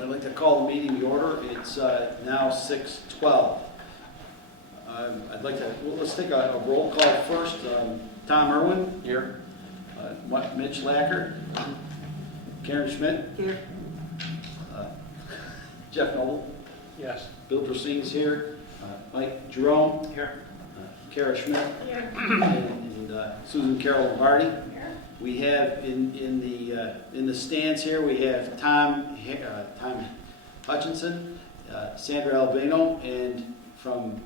I'd like to call the meeting to order. It's now 6:12. I'd like to, well, let's take a roll call first. Tom Irwin. Here. Mitch Lacker. Karen Schmidt. Here. Jeff Noble. Yes. Bill Dracine's here. Mike Jerome. Here. Kara Schmidt. Here. And Susan Carol Lombardi. Here. We have in the stands here, we have Tom Hutchinson, Sandra Albino, and from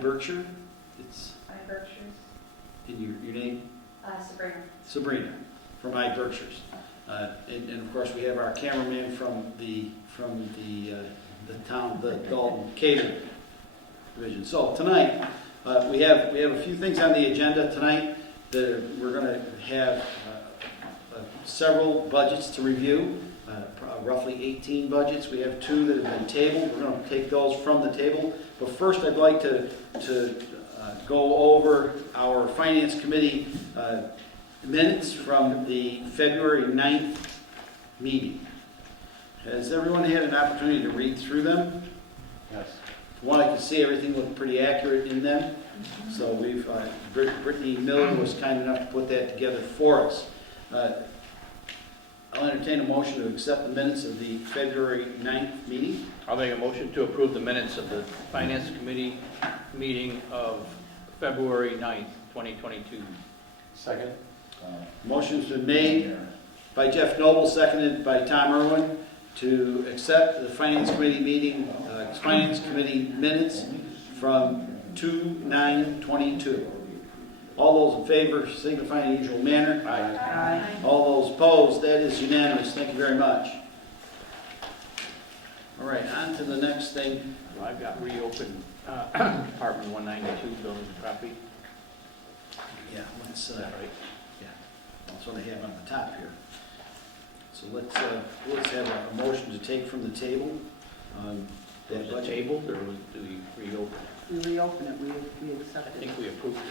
Berkshire. It's Berkshires. in your name, Sabrina. Sabrina, from Berkshires, and of course we have our cameraman from the town, the Dalton Cable division. So tonight we have a few things on the agenda tonight. We're going to have several budgets to review, roughly 18 budgets. We have 2 that have been tabled. We're going to take those from the table. But first I'd like to go over our Finance Committee minutes from the February 9th meeting. Has everyone had an opportunity to read through them? Yes. From what I can see, everything looked pretty accurate in them. So we've, Brittany Miller was kind enough to put that together for us. I'll entertain a motion to accept the minutes of the February 9th meeting. I'll make a motion to approve the minutes of the Finance Committee meeting of February 9th, 2022. Second. Motion's been made by Jeff Noble, seconded by Tom Irwin, to accept the Finance Committee meeting, Finance Committee minutes from 2/9/22. All those in favor signify in the usual manner. Aye. All those opposed, that is unanimous. Thank you very much. All right, on to the next thing. I've got reopened Department 192, building and property. Yeah, let's, Is that right? yeah, that's what I have on the top here. So let's have a motion to take from the table. That Was it budget. tabled, or do we reopen? We reopen it, we I accept it. think we approved it.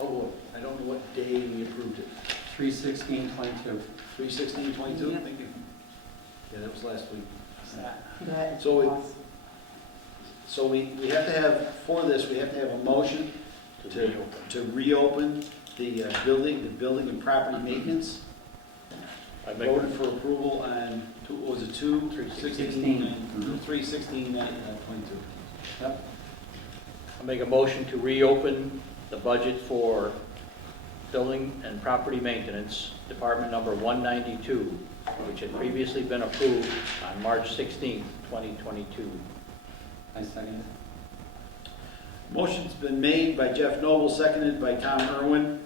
Oh, I don't know what day we approved it. 3/16/22. 3/16/22? Yep. Thank you. Yeah, that was last week. That So we- was- So we have to have, for this, we have to have a motion To reopen. to reopen the building and property maintenance. I make, Voted for approval on, what was it, 3/16/22. Yep. I make a motion to reopen the budget for building and property maintenance, Department number 192, which had previously been approved on March 16th, 2022. I second Motion's been made by Jeff Noble, seconded by Tom Irwin,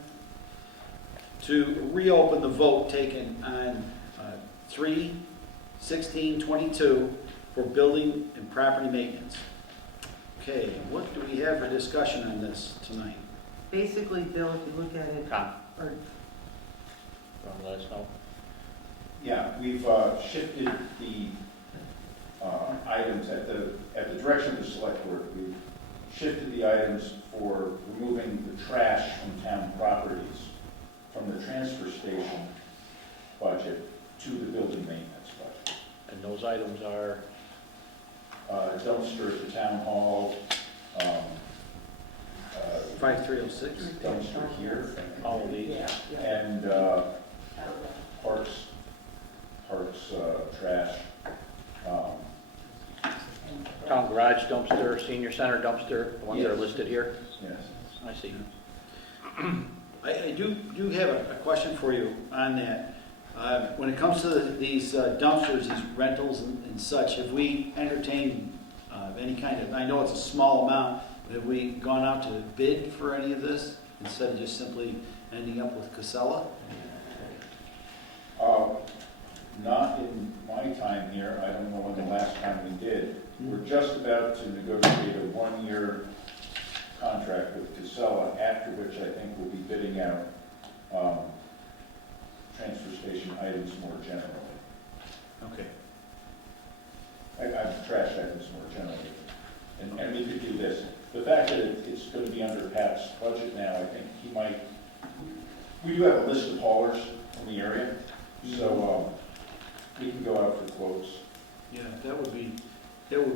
to reopen the vote taken on 3/16/22 for building and property maintenance. Okay, what do we have for discussion on this tonight? Basically, Bill, if you look at it, Tom, or want to let us know? Yeah, we've shifted the items at the direction of the select board. We've shifted the items for removing the trash from town properties from the transfer station budget to the building maintenance budget. And those items are, Dumpster at the town hall, 5306? dumpster here, all of these? yeah, yeah. and parks trash. Town garage dumpster, senior center dumpster, the ones that are Yes. listed here? Yes. I see. I do have a question for you on that. When it comes to these dumpsters, these rentals and such, have we entertained any kind of, I know it's a small amount, but have we gone out to bid for any of this instead of just simply ending up with Casella? Not in my time here. I don't know when the last time we did. We're just about to negotiate a 1-year contract with Casella, after which I think we'll be bidding out transfer station items more generally. Okay. Trash items more generally. And we could do this. The fact that it's going to be under Pat's budget now, I think he might, we do have a list of haulers in the area, so we can go out for quotes. Yeah, that would be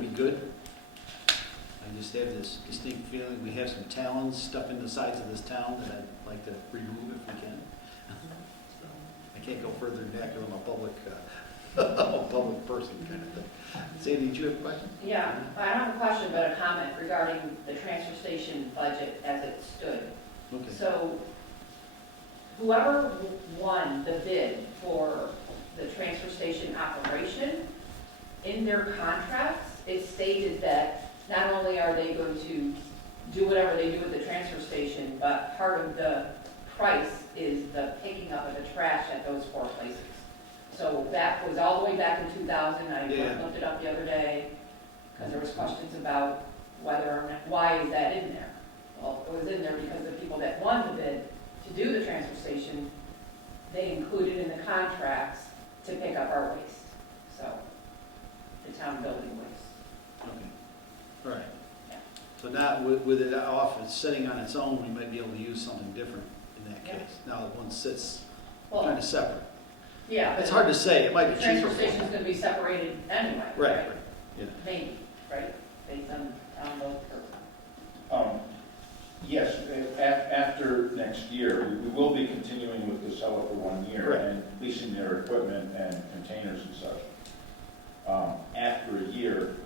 good. I just have this distinct feeling we have some talons stuck in the sides of this town that I'd like to remove if we can. I can't go further than that because I'm a public person kind of thing. Sandy, did you have a question? Yeah, I don't have a question, but a comment regarding the transfer station budget as it stood. Okay. So whoever won the bid for the transfer station operation, in their contracts, it stated that not only are they going to do whatever they do at the transfer station, but part of the price is the picking up of the trash at those 4 places. So that was all the way back in 2000. I Yeah. looked it up the other day because there was questions about whether or not, why is that in there? Well, it was in there because the people that won the bid to do the transfer station, they included in the contracts to pick up our waste. So, the town building waste. Okay. All right. Yeah. So now with it off, it's sitting on its own, we might be able to use something different in that Yeah. case. Now that one sits Well, kind of separate. yeah. It's hard to say, it might The be cheaper. transfer station's gonna be separated anyway, Right, right? right, yeah. Maybe, right? Based on both curves. Yes, after next year, we will be continuing with the seller for 1 year Right. and leasing their equipment and containers and such. After a year,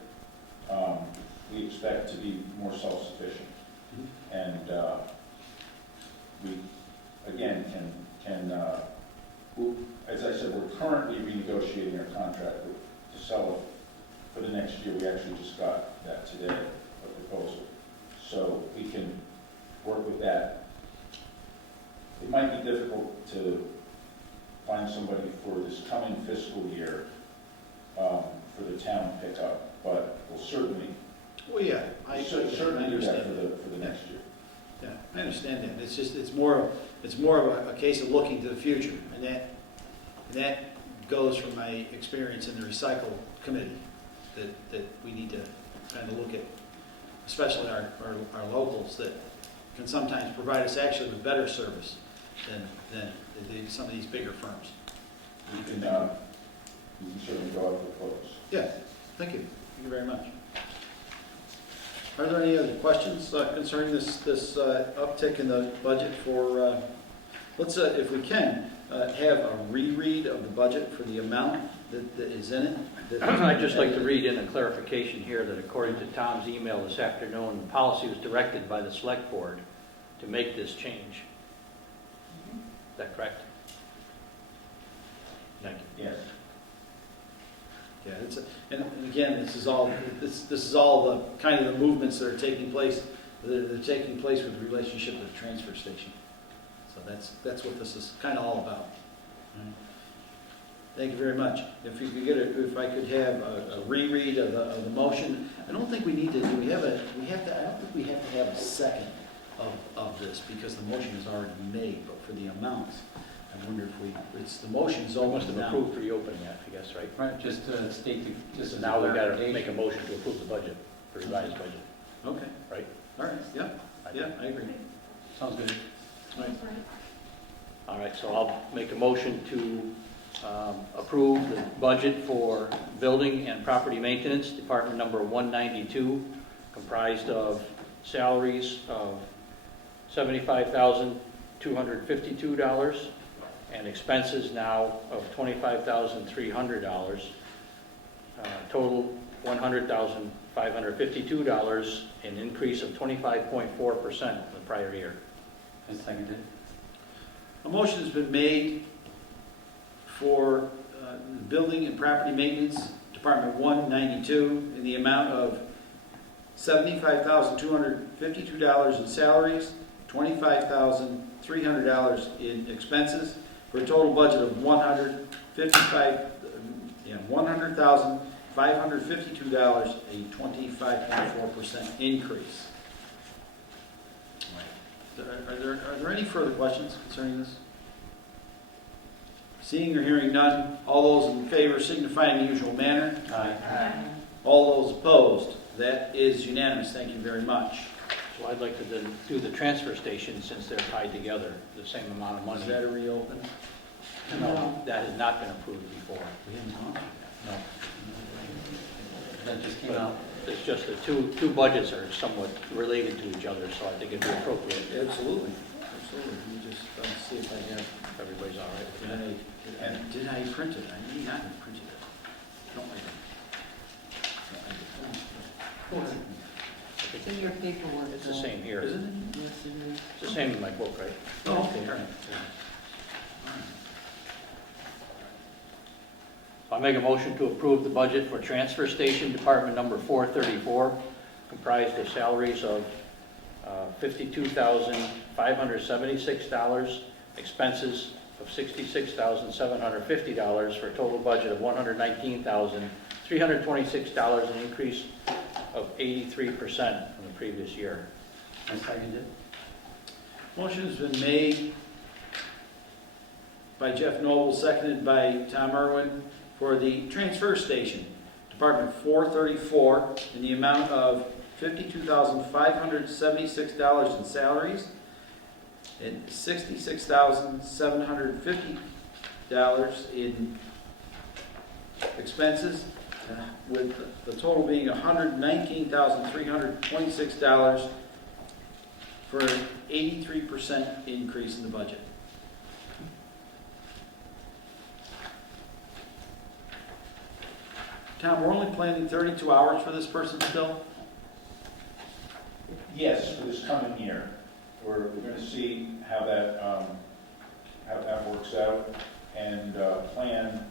we expect to be more self-sufficient. And we, again, as I said, we're currently renegotiating our contract to sell it for the next year. We actually just got that today, a proposal. So we can work with that. It might be difficult to find somebody for this coming fiscal year for the town pickup, but we'll certainly Well, yeah, I certainly do that understand. for the next year. Yeah, I understand that. It's just, it's more of a case of looking to the future. And that goes from my experience in the recycle committee, that we need to kind of look at, especially our locals that can sometimes provide us actually with better service than some of these bigger firms. We can certainly go out for quotes. Yeah, thank you. Thank you very much. Are there any other questions concerning this uptick in the budget for, let's, if we can, have a reread of the budget for the amount that is in it? I'd just like to read in a clarification here that according to Tom's email this afternoon, the policy was directed by the select board to make this change. Is that correct? Thank you. Yes. Yeah, and again, this is all the kind of the movements that are taking place, that are taking place with the relationship to the transfer station. So that's what this is kind of all about. All right. Thank you very much. If you could if I could have a reread of the motion. I don't think we need to. I don't think we have to have a second of this because the motion is already made. But for the amounts, I wonder if the motion is Almost almost have now. approved reopening that, I guess, right? Right, just to state, just as a Now we've got to clarification. make a motion to approve the budget, the revised budget, Okay. right? All right. Yeah. Yeah, I agree. Sounds good. All right. All right, so I'll make a motion to approve the budget for building and property maintenance, department number 192, comprised of salaries of $75,252 and expenses now of $25,300, total $100,552, an increase of 25.4% from the prior year. I second it. A motion has been made for the building and property maintenance, Department 192, in the amount of $75,252 in salaries, $25,300 in expenses, for a total budget of $100,552, a 25.4% increase. Are there any further questions concerning this? Seeing or hearing none, all those in favor signify in the usual manner. Aye. All those opposed, that is unanimous. Thank you very much. So I'd like to then do the transfer station since they're tied together, the same amount of money. Is that a reopen? No. That has not been approved before. We haven't gone through No. That just came out. It's just the two budgets are somewhat related to each other, so I think it'd be appropriate. that. Absolutely, absolutely. Let me just see if I have, Everybody's all right with that? did I print it? I may not have printed it. No, I didn't. No, I didn't. It's in your paperwork. It's the though. same here. Isn't it? Yes, it is. It's the same in my book, right? Oh, okay, all right. I make a motion to approve the budget for Transfer Station Department number 434, comprised of salaries of $52,576, expenses of $66,750, for a total budget of $119,326, an increase of 83% from the previous year. I second it. Motion's been made by Jeff Noble, seconded by Tom Irwin, for the transfer station, Department 434, in the amount of $52,576 in salaries and $66,750 in expenses, with the total being $119,326 for an 83% increase in the budget. Tom, we're only planning 32 hours for this person still? Yes, for this coming year. We're going to see how that works out, and plan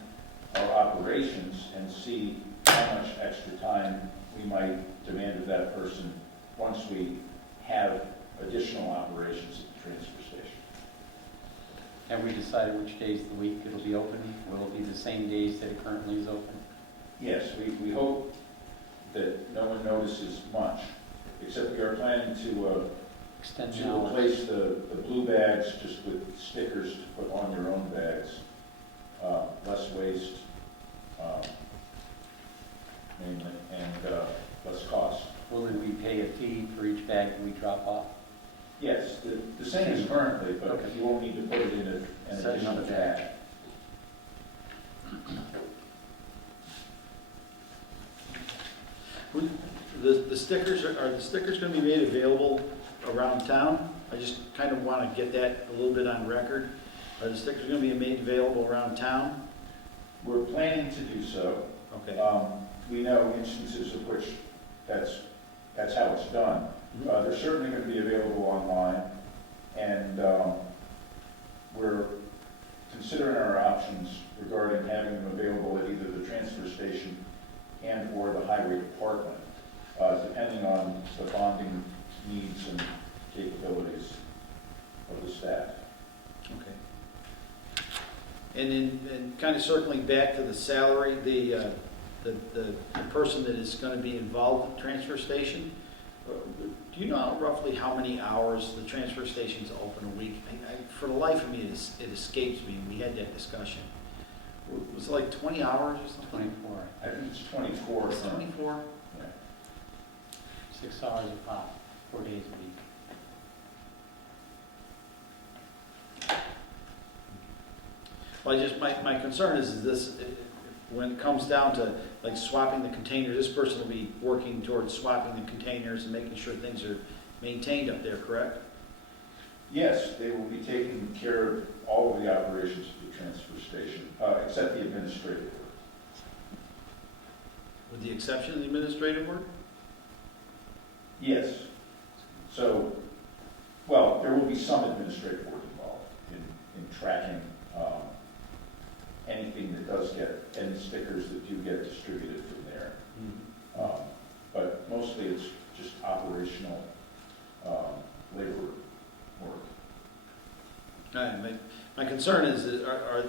our operations and see how much extra time we might demand of that person once we have additional operations at the transfer station. Have we decided which days of the week it'll be open? Will it be the same days that it currently is open? Yes, we hope that no one notices much, except we are planning to Extend the to hours? replace the blue bags just with stickers to put on your own bags. Less waste, mainly, and less cost. Will we pay a fee for each bag that we drop off? Yes, the same as currently, but Okay. you won't need to put it in an Set additional another bag. bag. The stickers, are the stickers going to be made available around town? I just kind of want to get that a little bit on record. Are the stickers going to be made available around town? We're planning to do so. Okay. We know instances of which that's how it's done. They're certainly going to be available online, and we're considering our options regarding having them available at either the transfer station and or the highway department, depending on the bonding needs and capabilities of the staff. Okay. And kind of circling back to the salary, the person that is going to be involved with the transfer station, do you know roughly how many hours the transfer station's open a week? For the life of me, it escapes me. We had that discussion. Was it like 20 hours or something? 24. I think it's 24. It's 24? Yeah. 6 hours a pop, 4 days a week. Well, my concern is this, when it comes down to like swapping the containers, this person will be working towards swapping the containers and making sure things are maintained up there, correct? Yes, they will be taking care of all of the operations of the transfer station, except the administrative work. With the exception of the administrative work? Yes. So, well, there will be some administrative work involved in tracking anything that does get, any stickers that do get distributed from there. But mostly it's just operational labor work. My concern is, are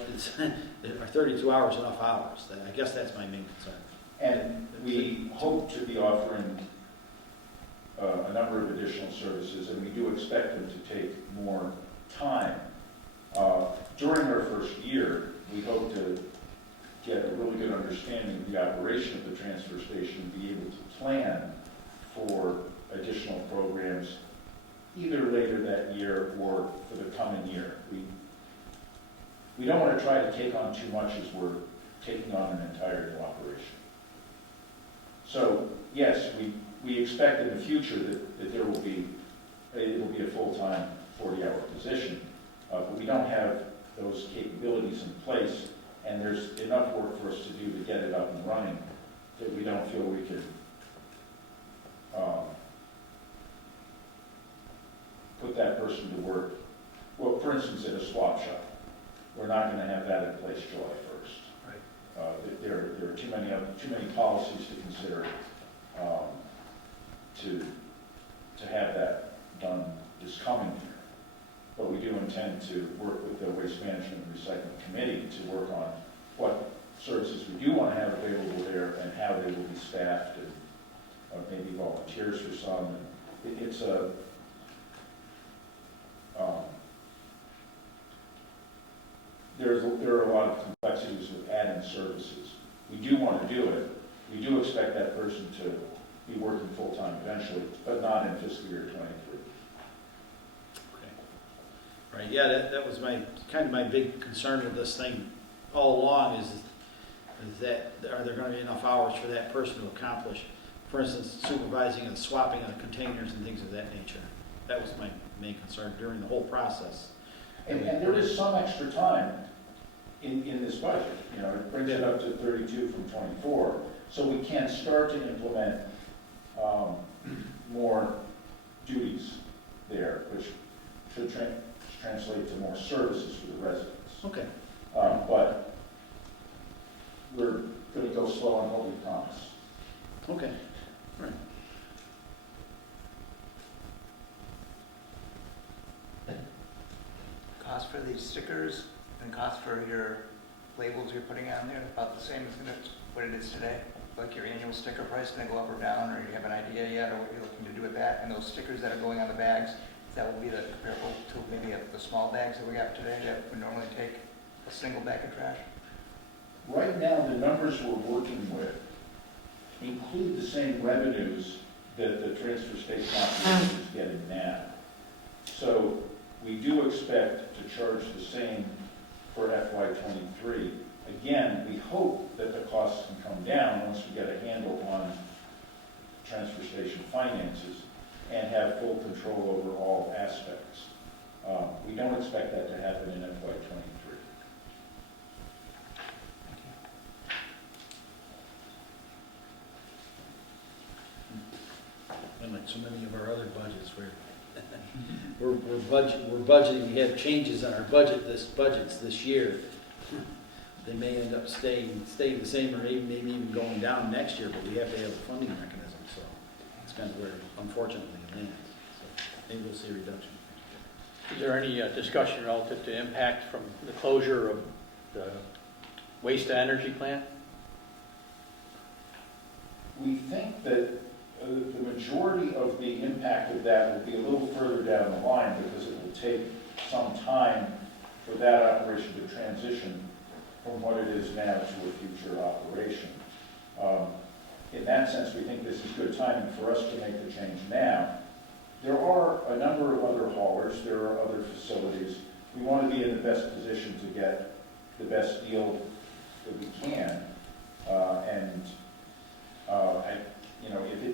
32 hours enough hours? I guess that's my main concern. And we hope to be offering a number of additional services, and we do expect them to take more time. During our first year, we hope to get a really good understanding of the operation of the transfer station and be able to plan for additional programs either later that year or for the coming year. we don't want to try to take on too much as we're taking on an entire new operation. So, yes, we expect in the future that there will be, it will be a full-time 40-hour position, but we don't have those capabilities in place, and there's enough work for us to do to get it up and running that we don't feel we can put that person to work. Well, for instance, at a swap shop, we're not going to have that in place July 1st. Right. There are too many policies to consider to have that done this coming year. But we do intend to work with the Waste Management and Recycling Committee to work on what services we do want to have available there and how they will be staffed, and maybe volunteers for some. It's a there are a lot of complexities with adding services. We do want to do it. We do expect that person to be working full-time eventually, but not in fiscal year '23. Right, yeah, that was my big concern with this thing all along is that, are there gonna be enough hours for that person to accomplish, for instance, supervising and swapping of containers and things of that nature? That was my main concern during the whole process. And there is some extra time in this budget. You know, it brings it up to 32 from 24, so we can start to implement more duties there, which should translate to more services for the residents. Okay. But we're going to go slow on what we promise. Okay, right. Cost for these stickers and cost for your labels you're putting on there, about the same as what it is today? Like your annual sticker price, going to go up or down, or you have an idea yet, or what you're looking to do with that? And those stickers that are going on the bags, that will be the comparable to maybe the small bags that we got today that would normally take a single bag of trash? Right now, the numbers we're working with include the same revenues that the transfer station operation is getting now. So we do expect to charge the same for FY23. Again, we hope that the costs can come down once we get a handle on transfer station finances and have full control over all aspects. We don't expect that to happen in FY23. And like so many of our other budgets, we're budgeting, we have changes on our budgets this year. They may end up staying the same or maybe even going down next year, but we have to have a funding mechanism, so it's kind of where, unfortunately, it lands. So maybe we'll see a reduction. Is there any discussion relative to impact from the closure of the waste-to-energy plant? We think that the majority of the impact of that will be a little further down the line because it will take some time for that operation to transition from what it is now to a future operation. In that sense, we think this is good timing for us to make the change now. There are a number of other haulers, there are other facilities. We want to be in the best position to get the best deal that we can.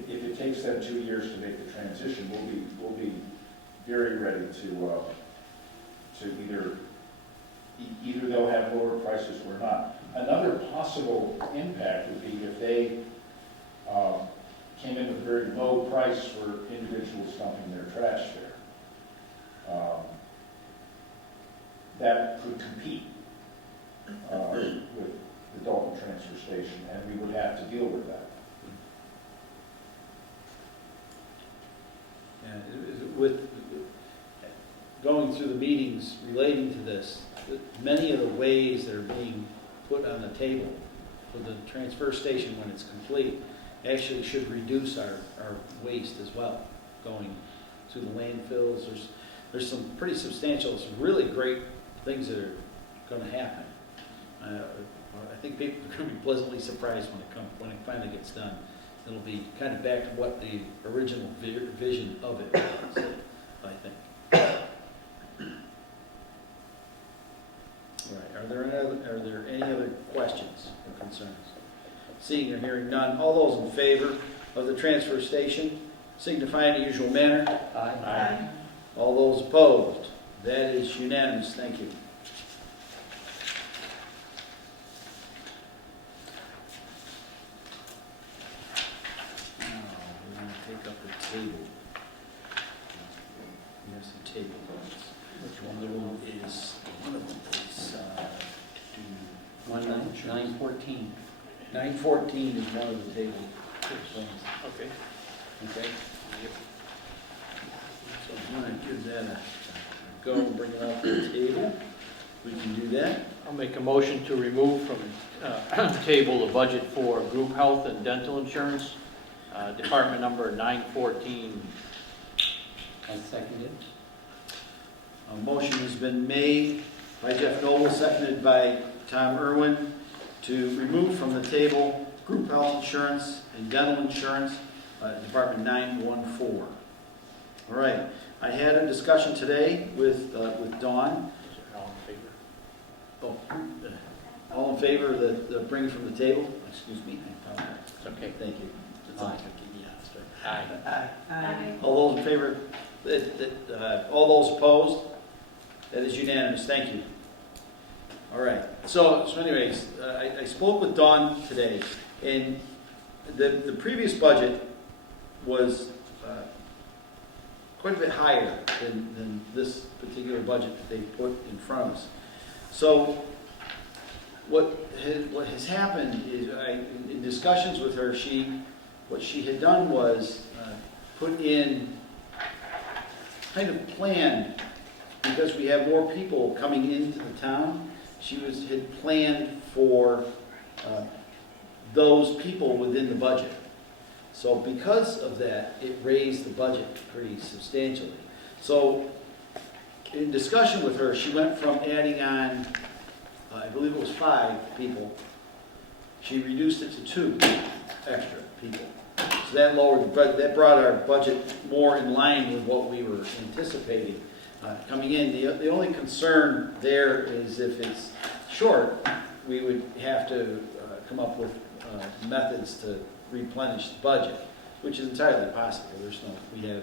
If it takes them 2 years to make the transition, we'll be very ready to either they'll have lower prices or not. Another possible impact would be if they came in with a very low price for individuals dumping their trash there. That could compete with the Dalton transfer station, and we would have to deal with that. And with going through the meetings relating to this, many of the ways that are being put on the table for the transfer station when it's complete actually should reduce our waste as well, going to the landfills. There's some pretty substantial, some really great things that are going to happen. I think people are going to be pleasantly surprised when it finally gets done. It'll be kind of back to what the original vision of it was, I think. All right, are there any other questions or concerns? Seeing or hearing none, all those in favor of the transfer station signify in the usual manner. Aye. All those opposed? That is unanimous, thank you. Now, we're going to take up the table. Here's the table. Which one of them is, 914. 914 is one of the table things. Okay. Okay? So I'm going to give that a go and bring it up to the table. We can do that. I'll make a motion to remove from the table the budget for group health and dental insurance, department number 914. I second it. A motion has been made by Jeff Noble, seconded by Tom Irwin, to remove from the table group health insurance and dental insurance, department 914. All right, I had a discussion today with Dawn. All in favor? Oh, all in favor of the bring from the table? Excuse me, I apologize. It's okay. Thank you. Aye. Aye. Aye. All those in favor, all those opposed? That is unanimous, thank you. All right, so anyways, I spoke with Dawn today, and the previous budget was quite a bit higher than this particular budget that they put in front of us. So what has happened is, in discussions with her, what she had done was put in, kind of planned, because we have more people coming into the town, had planned for those people within the budget. So because of that, it raised the budget pretty substantially. So in discussion with her, she went from adding on, I believe it was 5 people, she reduced it to 2 extra people. So that brought our budget more in line with what we were anticipating coming in. The only concern there is if it's short, we would have to come up with methods to replenish the budget, which is entirely possible. We have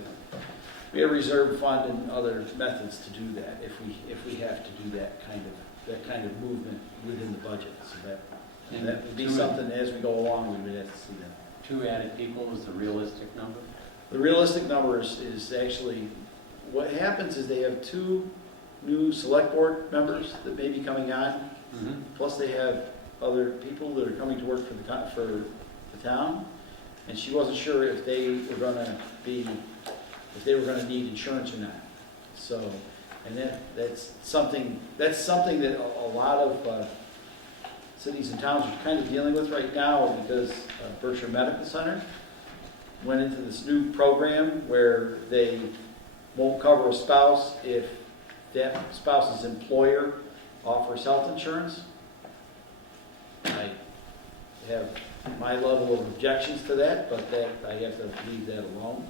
a reserve fund and other methods to do that if we have to do that kind of movement within the budget. So that would be something as we go along we would have to see that. 2 added people is the realistic number? The realistic number is actually, what happens is they have 2 new select board members that may be coming on, plus they have other people that are coming to work for the town, and she wasn't sure if they were going to need insurance or not. So, and that's something that a lot of cities and towns are kind of dealing with right now, because Berkshire Medical Center went into this new program where they won't cover a spouse if that spouse's employer offers health insurance. I have my level of objections to that, but I have to leave that alone.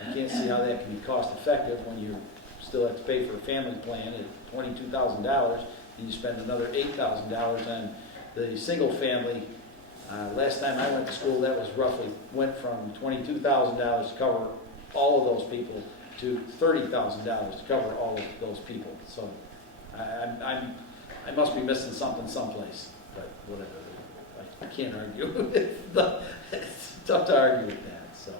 I can't see how that can be cost effective when you still have to pay for a family plan at $22,000, and you spend another $8,000 on the single family. Last time I went to school, that went from $22,000 to cover all of those people to $30,000 to cover all of those people. So I must be missing something someplace, but whatever. I can't argue with it. It's tough to argue with that. So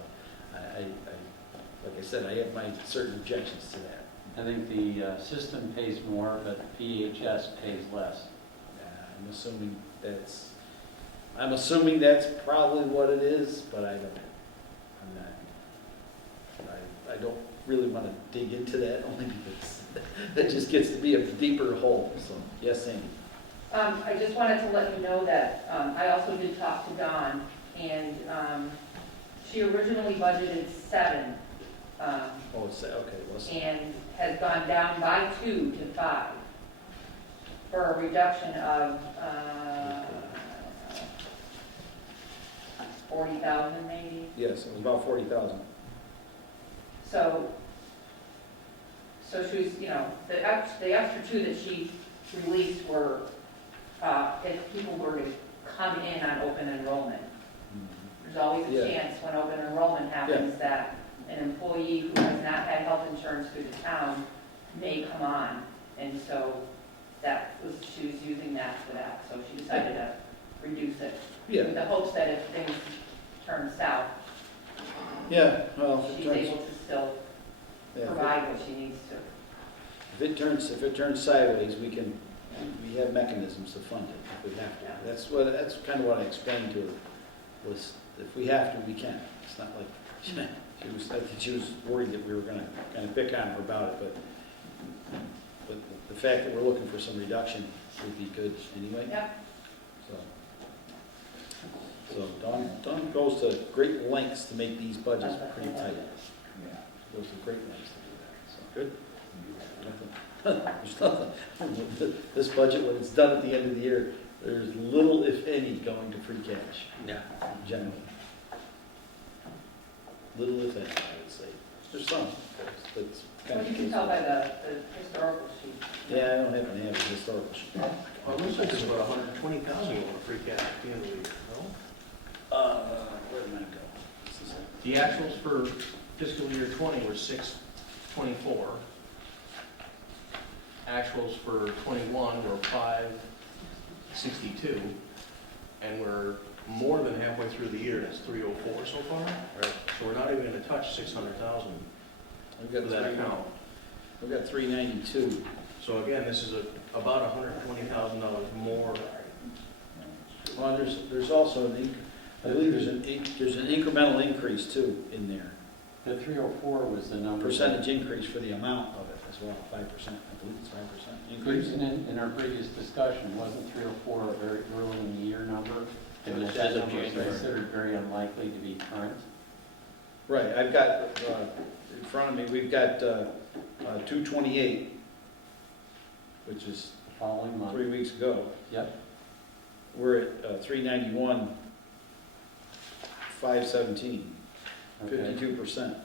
like I said, I have my certain objections to that. I think the system pays more, but PHS pays less. I'm assuming that's probably what it is, but I don't really want to dig into that, only because it just gets to be a deeper hole. So yes, Amy. I just wanted to let you know that I also did talk to Dawn, and she originally budgeted 7. And has gone down by 2 to 5 for a reduction of 40,000 maybe. Yes, it was about 40,000. So she's, the extra 2 that she released were, if people were to come in on open enrollment. There's always Yeah. a chance when open enrollment happens that an employee who has not had health insurance through the town may come on. And so she was using that for that, so she decided to reduce it. Yeah, With the hopes that if things turn south, yeah, well, if she's it turns, able to still yeah, provide what she needs to. if it turns sideways, we have mechanisms to fund it if we have to. That's kind of what I explained to her, was if we have to, we can. It's not like, I think she was worried that we were gonna kind of pick on her about it, but the fact that we're looking for some reduction would be good anyway. Yep. So Dawn goes to great lengths to make these budgets pretty tight. Goes to great lengths to do that, so good. There's nothing. This budget, when it's done at the end of the year, there's little, if any, going to free cash, Yeah. generally. Little, if any, I would say. There's some, of course, but it's kind Well, of. you can tell by the historical sheet. Yeah, I don't happen to have a historical sheet. Well, it looks like it's about 120,000 going to free cash at the end of the year, no? Where did mine go? This is it. The actuals for fiscal year 20 were 624. Actuals for 21 were 562. And we're more than halfway through the year, that's 304 so far. Right. So we're not even going to touch 600,000 We've for got that account. We've got 392. So again, this is about $120,000 more. Well, there's also I believe there's an incremental increase too in there. The 304 was the number. Percentage increase for the amount of it as well, 5%. I believe it's 5% increase. In our previous discussion, wasn't 304 a very early in the year number? It And was that as of number is January. considered very unlikely to be current. Right, I've got, in front of me, we've got 228, which is The following month. 3 weeks ago. Yep. We're at 391, 517, Okay. 52%.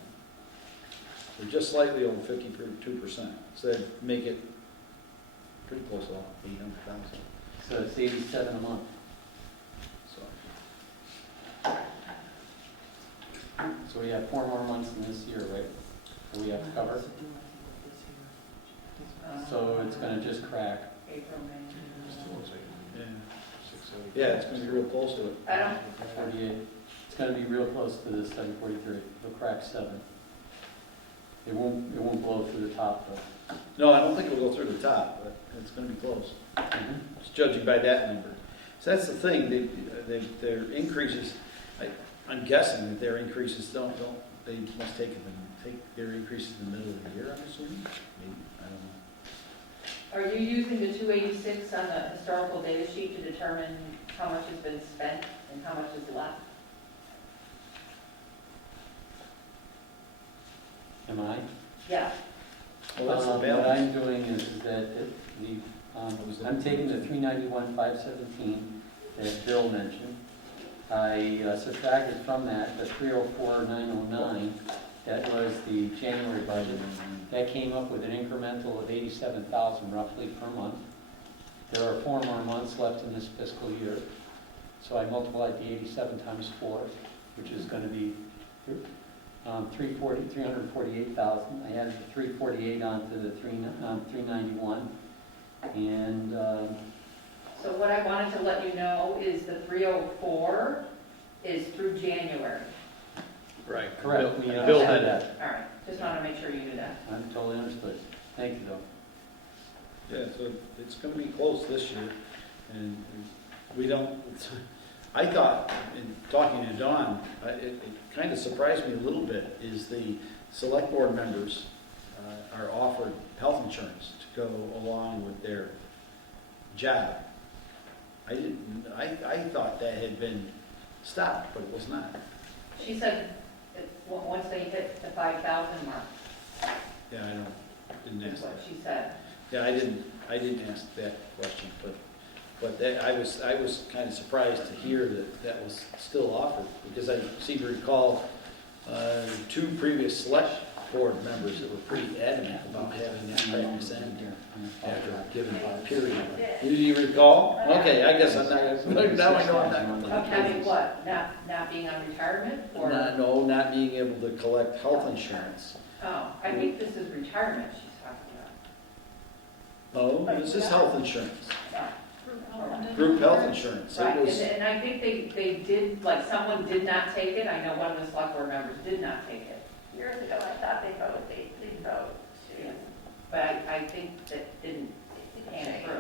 We're just slightly over 52%, so that'd make it pretty close to 800,000. So it's 87 a month. So, So we have 4 more months in this year, right? That we have to cover. So it's going to just crack. April, May. Still looks like yeah, 670. yeah, it's going to be real close to it. I don't, 48. It's going to be real close to the 743. It'll crack 7. It won't blow through the top though. No, I don't think it'll go through the top, but it's going to be close. Just judging by that number. So that's the thing, their increases, I'm guessing that their increases they must take their increases in the middle of the year, I'm assuming? Maybe, I don't know. are you using the 286 on the historical data sheet to determine how much has been spent and how much is left? Am I? Yeah. Well, that's the What balance. I'm doing is that I'm taking the 391,517 that Bill mentioned. I subtracted from that the 304,909. That was the January budget. That came up with an incremental of 87,000 roughly per month. There are 4 more months left in this fiscal year. So I multiplied the 87 times 4, which is going to be 348,000. I added the 348 onto the 391. And So what I wanted to let you know is the 304 is through January. Right. correct, we Bill had understood that. that. All right, just want to make sure you knew that. I totally understood. Thank you, though. Yeah, so it's going to be close this year, and we don't, I thought, in talking to Dawn, it kind of surprised me a little bit, is the select board members are offered health insurance to go along with their job. I thought that had been stopped, but it was not. She said once they hit the 5,000 mark, Yeah, didn't is ask what that. she said. Yeah, I didn't ask that question, but that, I was kind of surprised to hear that was still offered, because I seem to recall 2 previous select board members that were pretty adamant about having that practice end after a given period. Do you recall? Okay, I guess I'm not, now I know I'm not. Of having what? Not being on retirement or? No, not being able to collect health insurance. Oh, I think this is retirement she's talking about. Oh, this is health insurance, Yeah. group health insurance. It Right, was, and I think they did, like, someone did not take it. I know one of the select board members did not take it. Years ago, I thought they did vote to. But I think that didn't pan through.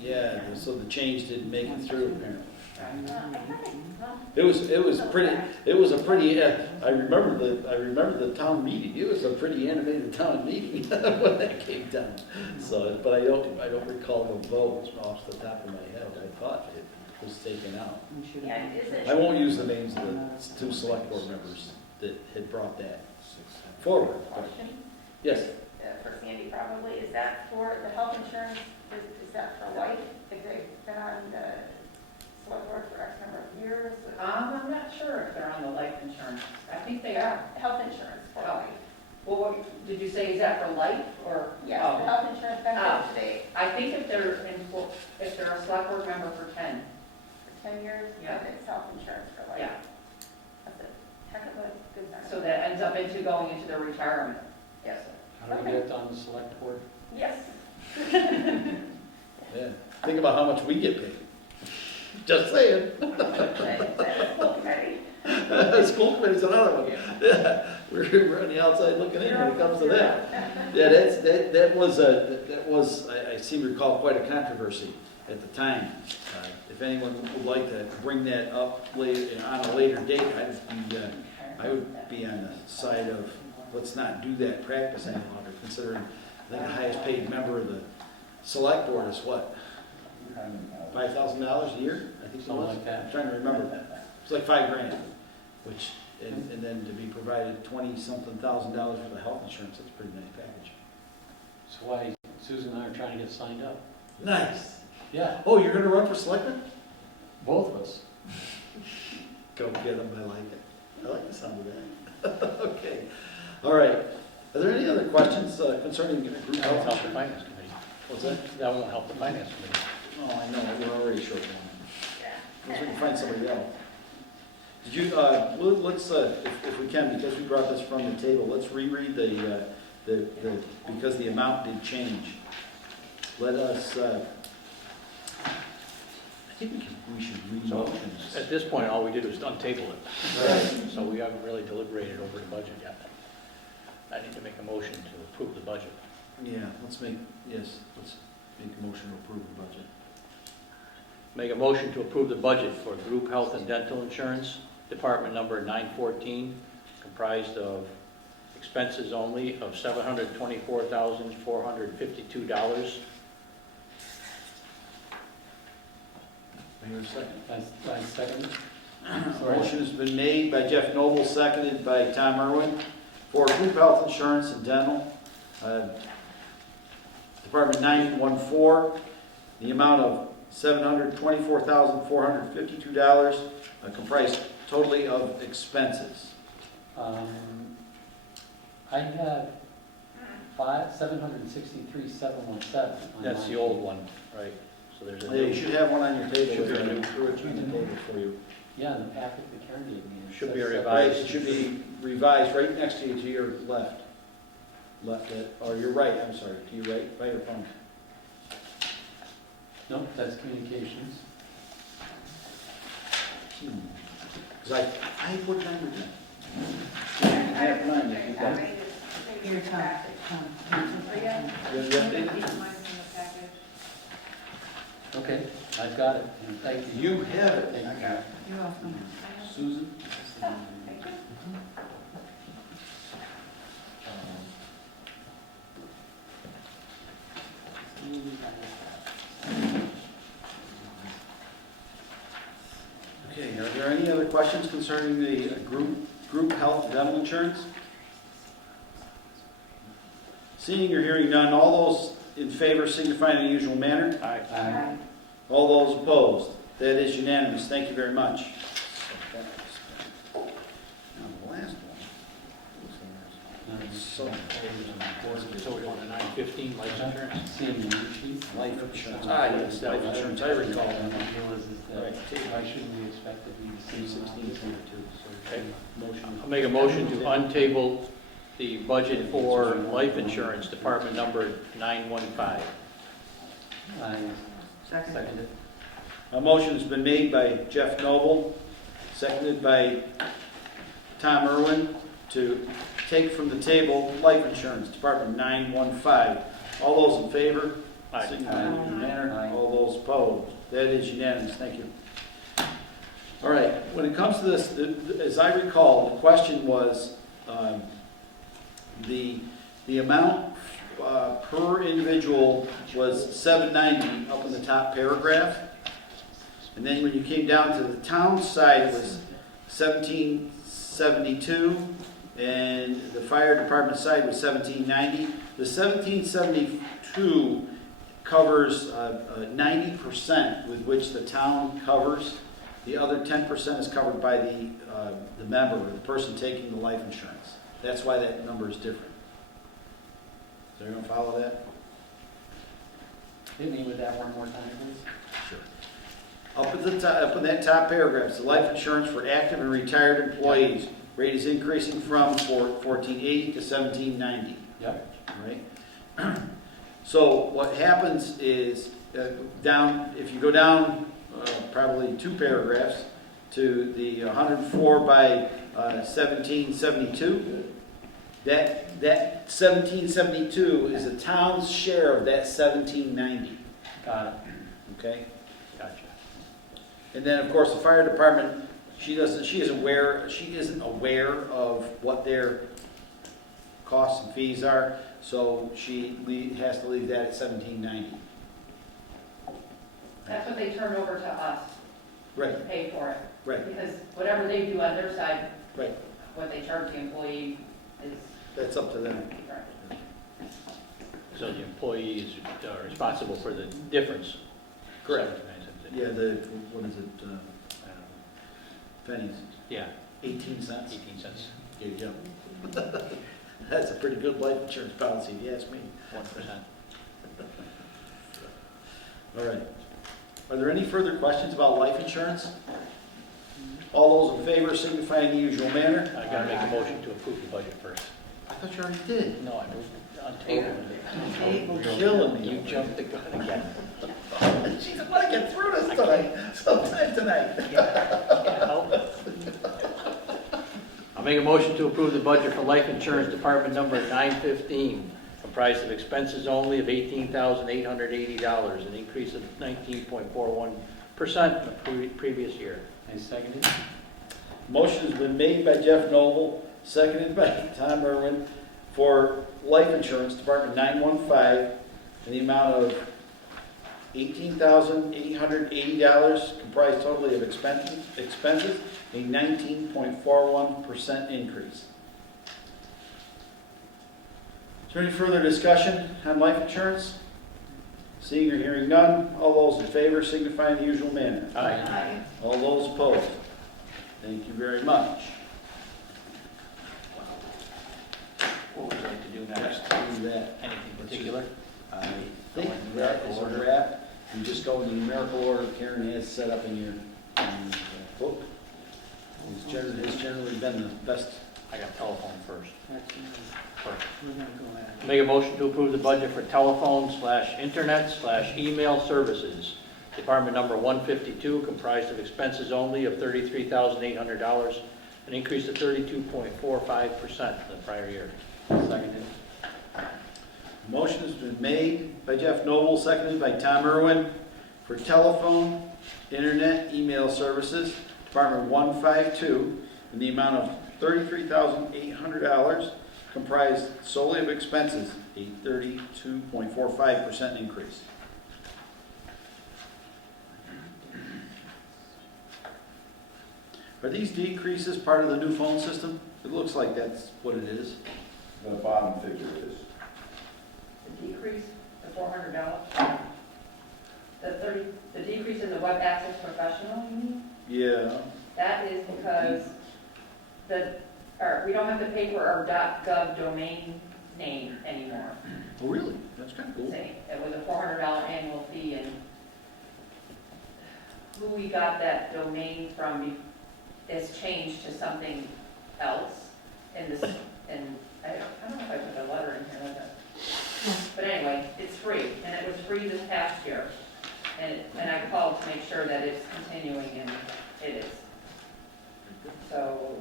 yeah, so the change didn't make it through apparently. Right. It was a pretty, I remember the town meeting, it was a pretty animated town meeting when that came down. So, but I don't recall the vote off the top of my head, I thought it was taken out. Yeah, is it? I won't use the names of the two select board members that had brought that forward. but- Question Yes, for Sandy probably, is that for the health insurance, is that for life? If they've been on the select board for X number of years? I'm not sure if they're on the life insurance. I think they are. Health insurance for Oh. life. Well, what, did you say, is that for life or? Yes, Oh. the health insurance Oh. benefit today I think if they're a select board member for 10, for 10 years, Yeah. then it's health insurance for life. yeah. That's a heck of a good benefit. So that ends up into going into their retirement. Yes. How do we get on the select board? Yes. yeah. Think about how much we get paid. Just saying. That is full committee. School committee's another one. Yeah, we're on the outside looking in when it comes to that. Yeah, that was, I seem to recall, quite a controversy at the time. If anyone would like to bring that up on a later date, I would be on the side of, let's not do that practice any longer, considering, I think the highest paid member of the select board is what? $5,000 a year? I think it Something was. like that. I'm trying to remember. It's like $5,000, which, and then to be provided $20-something thousand for the health insurance, that's a pretty nice package. That's why Susan and I are trying to get signed up. Nice. Yeah, Oh, you're gonna run for selectman? both of us. Go get them, I like it. I like the sound of that. Okay, all right. Are there any other questions concerning group That won't health help the insurance? finance committee. What's that? That won't help the finance committee. Oh, I know, we're already short one. Unless we can find somebody else. Did you, let's, if we can, because we brought this from the table, let's reread because the amount did change. Let us, I think we should So re-motion this. at this point, all we did was untable it. Right. So we haven't really deliberated over the budget yet. I need to make a motion to approve the budget. Yeah, let's make a motion to approve the budget. Make a motion to approve the budget for group health and dental insurance, department number 914, comprised of expenses only of $724,452. May I hear a second? I second. Motion has been made by Jeff Noble, seconded by Tom Irwin, for group health insurance and dental. Department 914, the amount of $724,452, comprised totally of expenses. I have 763,717. That's the old one, right? So there's a You new, should have one on your table. Should be a new- It's on the table for you. Yeah, in the packet that Karen gave me. it Should be a says revised. It should be revised right next to you, to your left. Or your right, I'm sorry, to your right, or front. Nope, that's communications. Because I put it on your left. I Have mine if you got it. Here, Tom. You have the updated? Okay, I've got it. And thank you. You have it. Thank you. You're welcome. Susan? Okay, are there any other questions concerning the group health dental insurance? Seeing or hearing none, all those in favor signify in the usual manner. Aye. All those opposed? That is unanimous. Thank you very much. Now, the last one. So we want a 915 life insurance? Seeing the sheet. life insurance, yes, life insurance, I recall And that. the deal is that, Right. why shouldn't we expect to be the same 1622? Okay. Motion. I'll make a motion to untable the budget for life insurance, department number 915. I Second. second it. A motion has been made by Jeff Noble, seconded by Tom Irwin, to take from the table life insurance, Department 915. All those in favor? Aye. Signify in your manner. Aye. All those opposed? That is unanimous, thank you. All right, when it comes to this, as I recall, the question was the amount per individual was $790 up in the top paragraph. And then when you came down to the town side, it was $1,772, and the fire department side was $1,790. The $1,772 covers 90% with which the town covers. The other 10% is covered by the member, or the person taking the life insurance. That's why that number is different. Is everyone follow that? Hit me with that one more time, please. Sure. Up at the top, up in that top paragraph, it's the life insurance for active and retired employees. Rate is increasing from $1,480 to $1,790. Yep. Right? So what happens is, if you go down probably 2 paragraphs to the 104 by 1772, that 1772 is the town's share of that 1790. Got it. Okay? Gotcha. And then, of course, the fire department, she isn't aware of what their costs and fees are, so she has to leave that at 1790. That's what they turn over to us Right, to pay for it. right, Because whatever they do on their side, right. what they charge the employee is That's up to them. correct. So the employee is responsible for the difference? Correct. Yeah, what is it, I don't know, pennies, Yeah, 18 cents? 18 cents, There you go. That's a pretty good life insurance policy, if you ask me. 1%. All right. Are there any further questions about life insurance? All those in favor signify in the usual manner. I gotta make a motion to approve the budget first. I thought you already did. No, I moved on table. You're killing me. You jumped the gun again. Jeez, I want to get through this tonight, sometime tonight. Can't help it. I'll make a motion to approve the budget for life insurance department number 915, comprised of expenses only of $18,880, an increase of 19.41% from the previous year. I second it. Motion has been made by Jeff Noble, seconded by Tom Irwin, for life insurance, Department 915, in the amount of $18,880, comprised totally of expenses, a 19.41% increase. Is there any further discussion on life insurance? Seeing or hearing none, all those in favor signify in the usual manner. Aye. All those opposed? Thank you very much. What would you like to do next? Do that. Anything particular? I think that is a wrap. You just go in the numerical order Karen has set up in your book. It's generally been the best. I got telephone first. We're gonna go at it. Make a motion to approve the budget for telephone/internet/email services. Department number 152, comprised of expenses only of $33,800, an increase of 32.45% from the prior year. Seconded. Motion has been made by Jeff Noble, seconded by Tom Irwin, for telephone, internet, email services, Department 152, in the amount of $33,800, comprised solely of expenses, a 32.45% increase. Are these decreases part of the new phone system? It looks like that's what it is. The bottom figure is. The decrease, the $400, the decrease in the web access professional, you mean? Yeah. That is because or we don't have to pay for our .gov domain name anymore. Oh, really? That's kind of cool. Say, it was a $400 annual fee, and who we got that domain from is changed to something else in this, and I don't know if I put a letter in here with it. But anyway, it's free, and it was free this past year. And I called to make sure that it's continuing, and it is. So,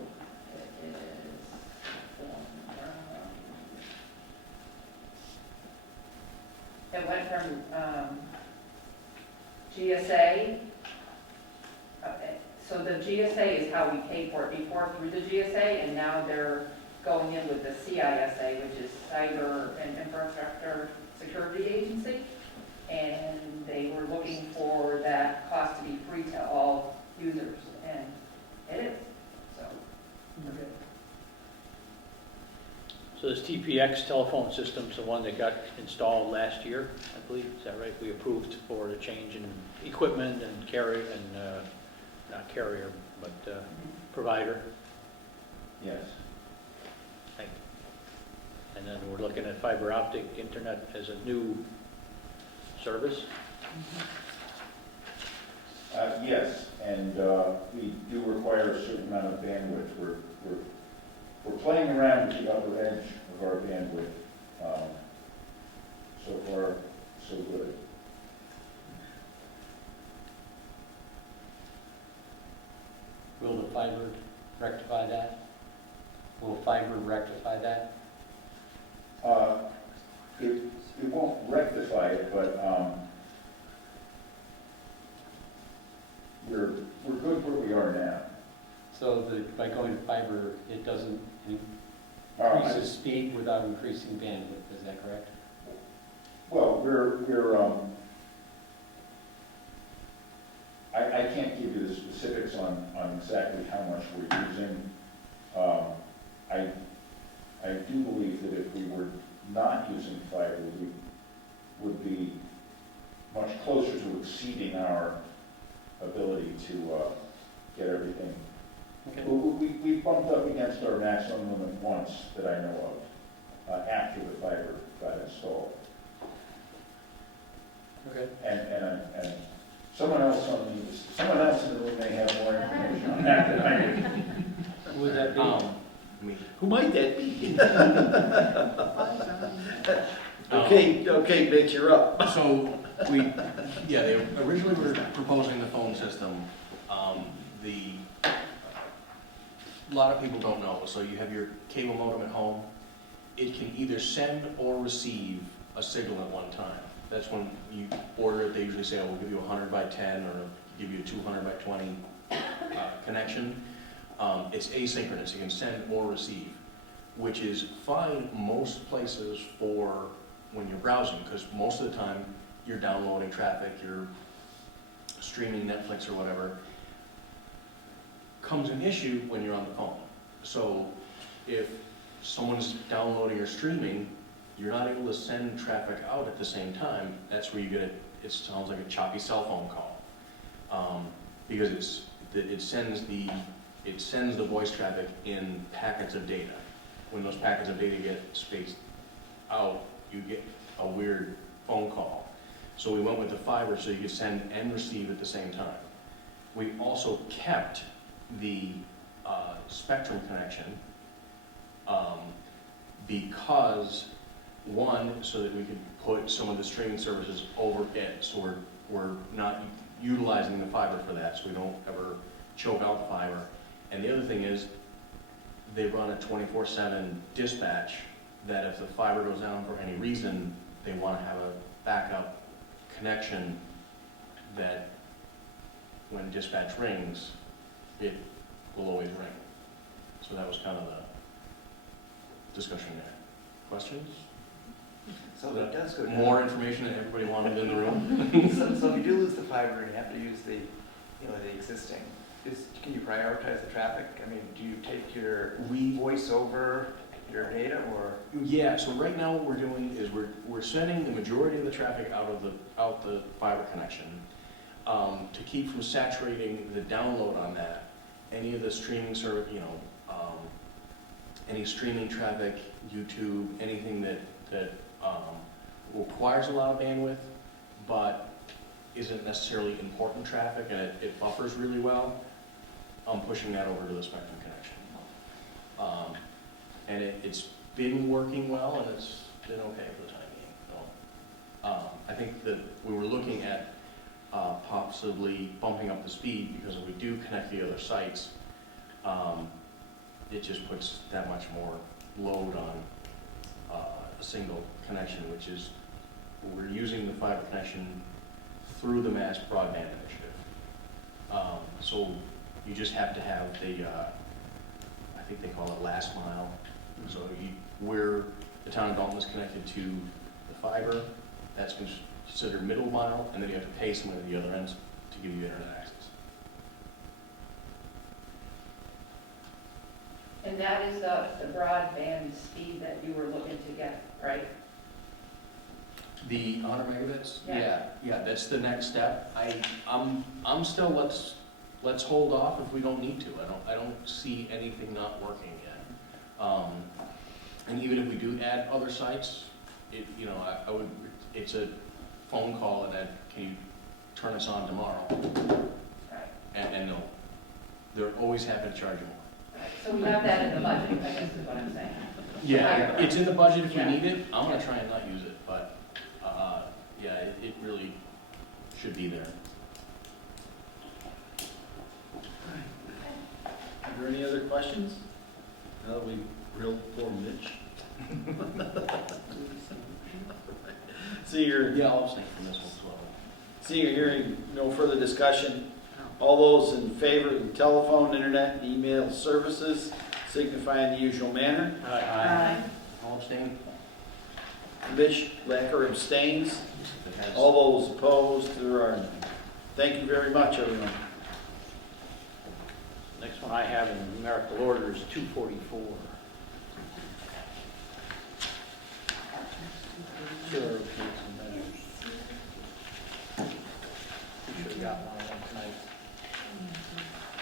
it is, it went from GSA, okay, so the GSA is how we paid for it before through the GSA, and now they're going in with the CISA, which is Cyber and Infrastructure Security Agency, and they were looking for that cost to be free to all users, and it is, so. Okay. So this TPX telephone system's the one that got installed last year, I believe, is that right? We approved for the change in equipment and carrier, and, not carrier, but provider. Yes. And then we're looking at fiber optic internet as a new service. Yes, and we do require a certain amount of bandwidth. We're playing around with the upper edge of our bandwidth. So far, so good. Will the fiber rectify that? Will fiber rectify that? It won't rectify it, but we're good where we are now. So by going to fiber, it doesn't I- increase the speed without increasing bandwidth, is that correct? Well, I can't give you the specifics on exactly how much we're using. I do believe that if we were not using fiber, we would be much closer to exceeding our ability to get everything. Okay. We bumped up against our maximum limit once that I know of, after the fiber got installed. Okay. And someone else in the room may have more information on that than I do. Who would that be? Me. Who might that be? Okay, Mitch, you're up. So, they originally were proposing the phone system. A lot of people don't know, so you have your cable modem at home. It can either send or receive a signal at one time. That's when you order it, they usually say, oh, we'll give you a 100 by 10 or give you a 200 by 20 connection. It's asynchronous, you can send or receive, which is fine most places for when you're browsing, because most of the time you're downloading traffic, you're streaming Netflix or whatever. Comes an issue when you're on the phone. So if someone's downloading or streaming, you're not able to send traffic out at the same time. That's where you get it sounds like a choppy cell phone call, because it sends the voice traffic in packets of data. When those packets of data get spaced out, you get a weird phone call. So we went with the fiber so you could send and receive at the same time. We also kept the Spectrum connection because, one, so that we could put some of the streaming services over it, so we're not utilizing the fiber for that, so we don't ever choke out the fiber. And the other thing is, they run a 24/7 dispatch that if the fiber goes down for any reason, they want to have a backup connection that when dispatch rings, it will always ring. So that was kind of the discussion there. Questions? So if it does go down. More information than everybody wanted in the room? So if you do lose the fiber and you have to use the existing, can you prioritize the traffic? I mean, do you take your voice over your data, or? Yeah, so right now what we're doing is we're sending the majority of the traffic out the fiber connection. To keep from saturating the download on that, any of the streaming service, any streaming traffic, YouTube, anything that requires a lot of bandwidth, but isn't necessarily important traffic and it buffers really well, I'm pushing that over to the Spectrum connection. And it's been working well, and it's been okay for the time being. So, I think that we were looking at possibly bumping up the speed, because if we do connect the other sites, it just puts that much more load on a single connection, which is, we're using the fiber connection through the mass broadband initiative. So you just have to have the, I think they call it last mile. So where the town of Dalton is connected to the fiber, that's considered middle mile, and then you have to pay someone at the other end to give you internet access. And that is the broadband speed that you were looking to get, right? The 100 megabits? Yeah. Yeah, that's the next step. I'm still, let's hold off if we don't need to. I don't see anything not working yet. And even if we do add other sites, I would, it's a phone call and can you turn us on tomorrow? Right. And they're always happy to charge you more. So we have that in the budget, I guess is what I'm saying. Yeah, it's in the budget if we Yeah. need it. I'm gonna try and not use it, but, yeah, it really should be there. Are there any other questions? Now that we grilled poor Mitch. Yeah, I'll abstain from this one as well. Seeing or hearing no further discussion, all those in favor of the telephone, internet, and email services signify in the usual manner. Aye. I'll abstain. Mitch Lacker abstains. If it has- All those opposed, there are none. Thank you very much, everyone. Next one I have in numerical order is 244. Sure, okay, some measures. You should have got one of them tonight.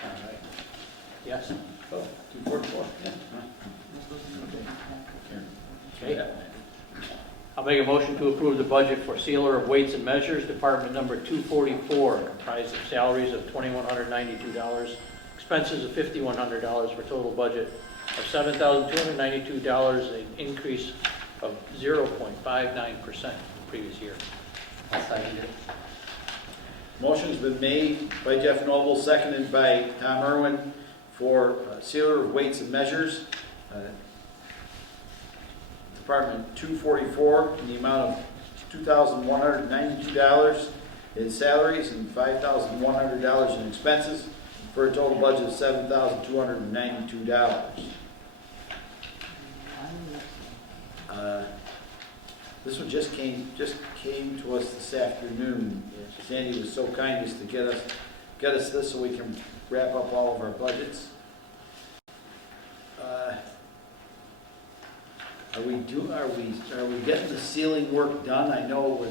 All right. Yes? Oh, 244, yeah. Okay. I'll make a motion to approve the budget for sealer of weights and measures, department number 244, comprised of salaries of $2,192, expenses of $5,100, for a total budget of $7,292, an increase of 0.59% from the previous year. I'll second it. Motion's been made by Jeff Noble, seconded by Tom Irwin for sealer of weights and measures. Department 244 in the amount of $2,192 in salaries and $5,100 in expenses for a total budget of $7,292. This one just came to us this afternoon. Sandy was so kind as to get us this so we can wrap up all of our budgets. Are we getting the ceiling work done? I know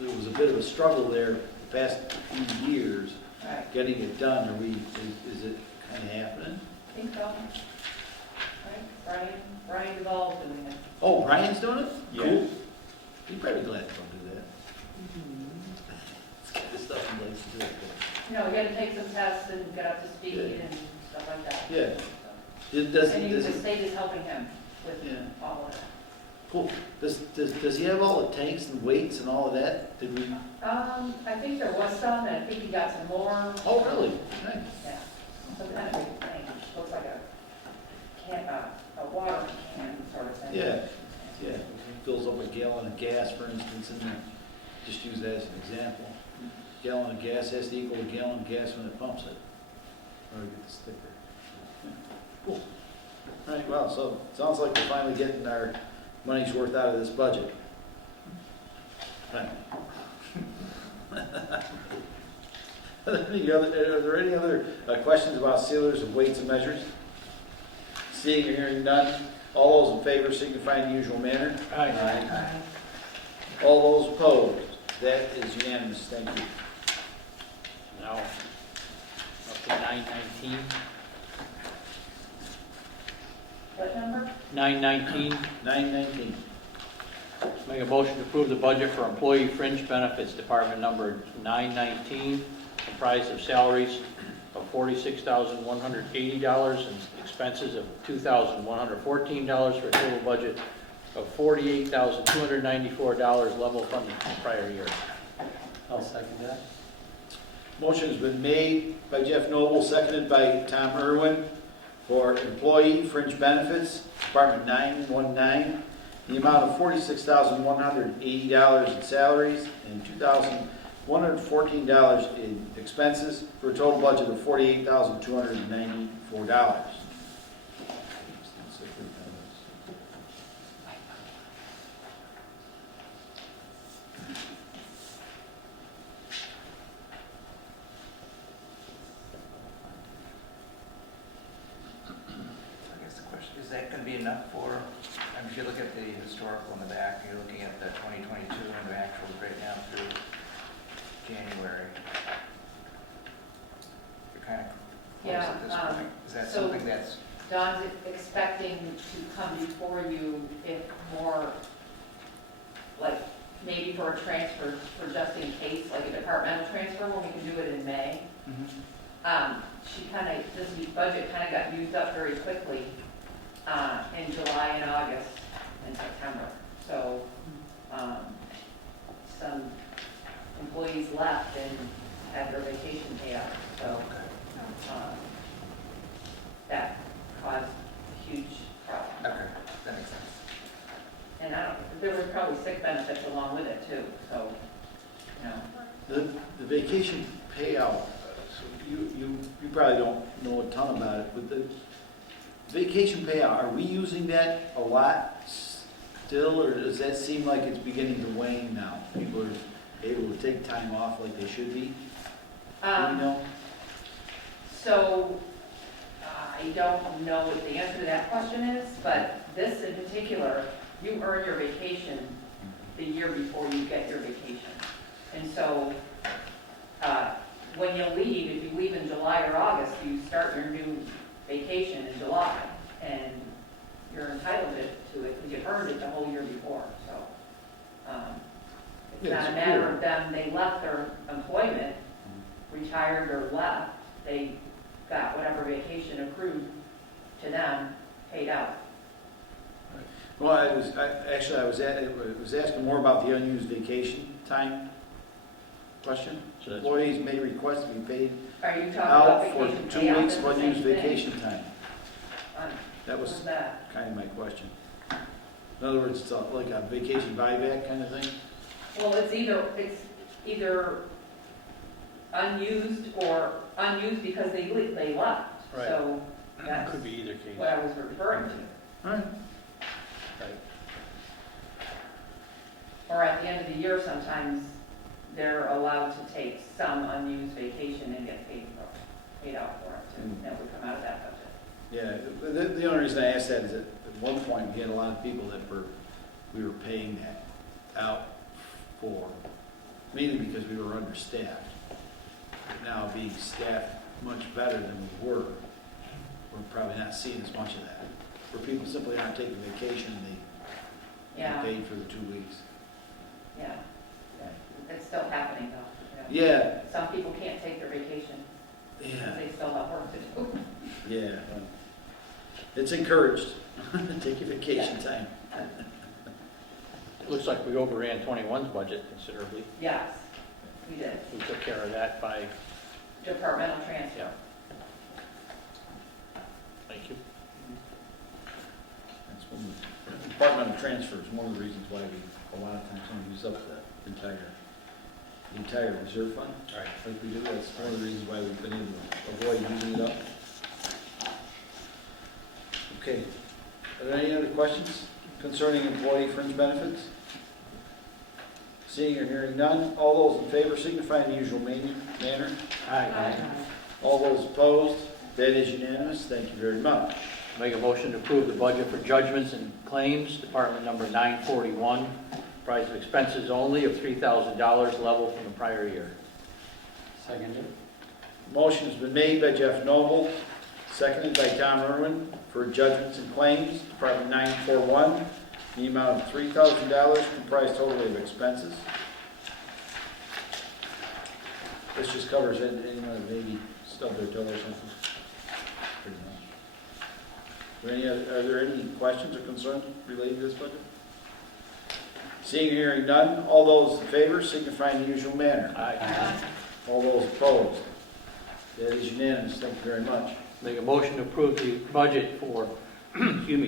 there was a bit of a struggle there the past few years Right. getting it done. Is it kind of happening? I think so. Right, Brian Duvall's doing it. Oh, Brian's doing it? Yeah. Cool. He's probably glad to come do that. It's kind of stuff he likes to do. You know, we had to take some tests and get up to speed and stuff like that. Yeah. And Does the state is helping him with Yeah. all of it. Cool. Does he have all the tanks and weights and all of that? Did we? I think there was some, and I think he got some more. Oh, really? Nice. Yeah, some kind of big thing, looks like a water can sort of thing. Yeah. Yeah. Fills up a gallon of gas, for instance, and just use that as an example. Gallon of gas has to equal a gallon of gas when it pumps it. Or get the sticker. Yeah. Cool. All right, well, so it sounds like we're finally getting our money's worth out of this budget. Right. Are there any other questions about sealers of weights and measures? Seeing or hearing none, all those in favor signify in the usual manner. Aye. All those opposed, that is unanimous, thank you. Now, up to 919. What number? 919, 919. make a motion to approve the budget for employee fringe benefits, department number 919, comprised of salaries of $46,180 and expenses of $2,114 for a total budget of $48,294 level funded from the prior year. I'll second that. Motion has been made by Jeff Noble, seconded by Tom Irwin for employee fringe benefits, Department 919, the amount of $46,180 in salaries and $2,114 in expenses for a total budget of $48,294. I guess the question, is that going to be enough for, I mean, if you look at the historical in the back, you're looking at the 2022 and the actuals right now through January. You're kind of close Yeah, at this point. Is that so- something that's, Don's expecting to come before you if more, like, maybe for a transfer, for just in case, like a departmental transfer, when we can do it in May. She kind of, this budget kind of got used up very quickly in July and August and September. So some employees left and had their vacation payout. So that caused a huge problem. okay, that makes sense. And there were probably sick benefits along with it too, so, you know. The vacation payout, so you probably don't know a ton about it, but the vacation payout, are we using that a lot still, or does that seem like it's beginning to wane now? People are able to take time off like they should be? Do you know? So, I don't know what the answer to that question is, but this in particular, you earn your vacation the year before you get your vacation. And so, when you leave, if you leave in July or August, you start your new vacation in July, and you're entitled to it, because you earned it the whole year before, so. It's Yeah, not a it's matter cool. of them, they left their employment, retired or left, they got whatever vacation accrued to them, paid out. Well, I was asking more about the unused vacation time question. So that's- Employees may request to be paid Are you talking out about for vacation 2 payout? weeks That's of the unused same thing. vacation time. That What's was that? kind of my question. In other words, it's like a vacation buyback kind of thing? Well, it's either unused or unused because they left. Right. So that's Could be either case. what I was referring to. All right. Right. Or at the end of the year, sometimes they're allowed to take some unused vacation and get paid out for it, too. That would come out of that budget. Yeah, the only reason I asked that is that at one point, we had a lot of people that we were paying that out for, mainly because we were understaffed. But now being staffed much better than we were, we're probably not seeing as much of that. Where people simply aren't taking vacation, they Yeah, get paid for the 2 weeks. yeah. It's still happening, though. Yeah, Some people can't take their vacation, because yeah, they still have work to do. yeah. It's encouraged, take your vacation time. Looks like we overran 21's budget considerably. Yes, we did. We took care of that by, Departmental transfer. yeah. Thank you. That's one of the Departmental transfers, one of the reasons why we, a lot of times, don't use up the entire reserve fund. Right. Like we do, that's one of the reasons why we've been able to avoid using it up. Okay, are there any other questions concerning employee fringe benefits? Seeing or hearing none, all those in favor signify in the usual manner. All those opposed, that is unanimous, thank you very much. Make a motion to approve the budget for judgments and claims, department number 941, price of expenses only of $3,000 level from the prior year. Second it. Motion has been made by Jeff Noble, seconded by Tom Irwin, for judgments and claims, Department 941, the amount of $3,000, comprised totally of expenses. This just covers anyone that maybe stubbed their toe or something. Pretty much. Are there any questions or concerns related to this budget? Seeing and hearing none, all those in favor signify in the usual manner. Aye. All those opposed? That is unanimous. Thank you very much. Make a motion to approve the budget for,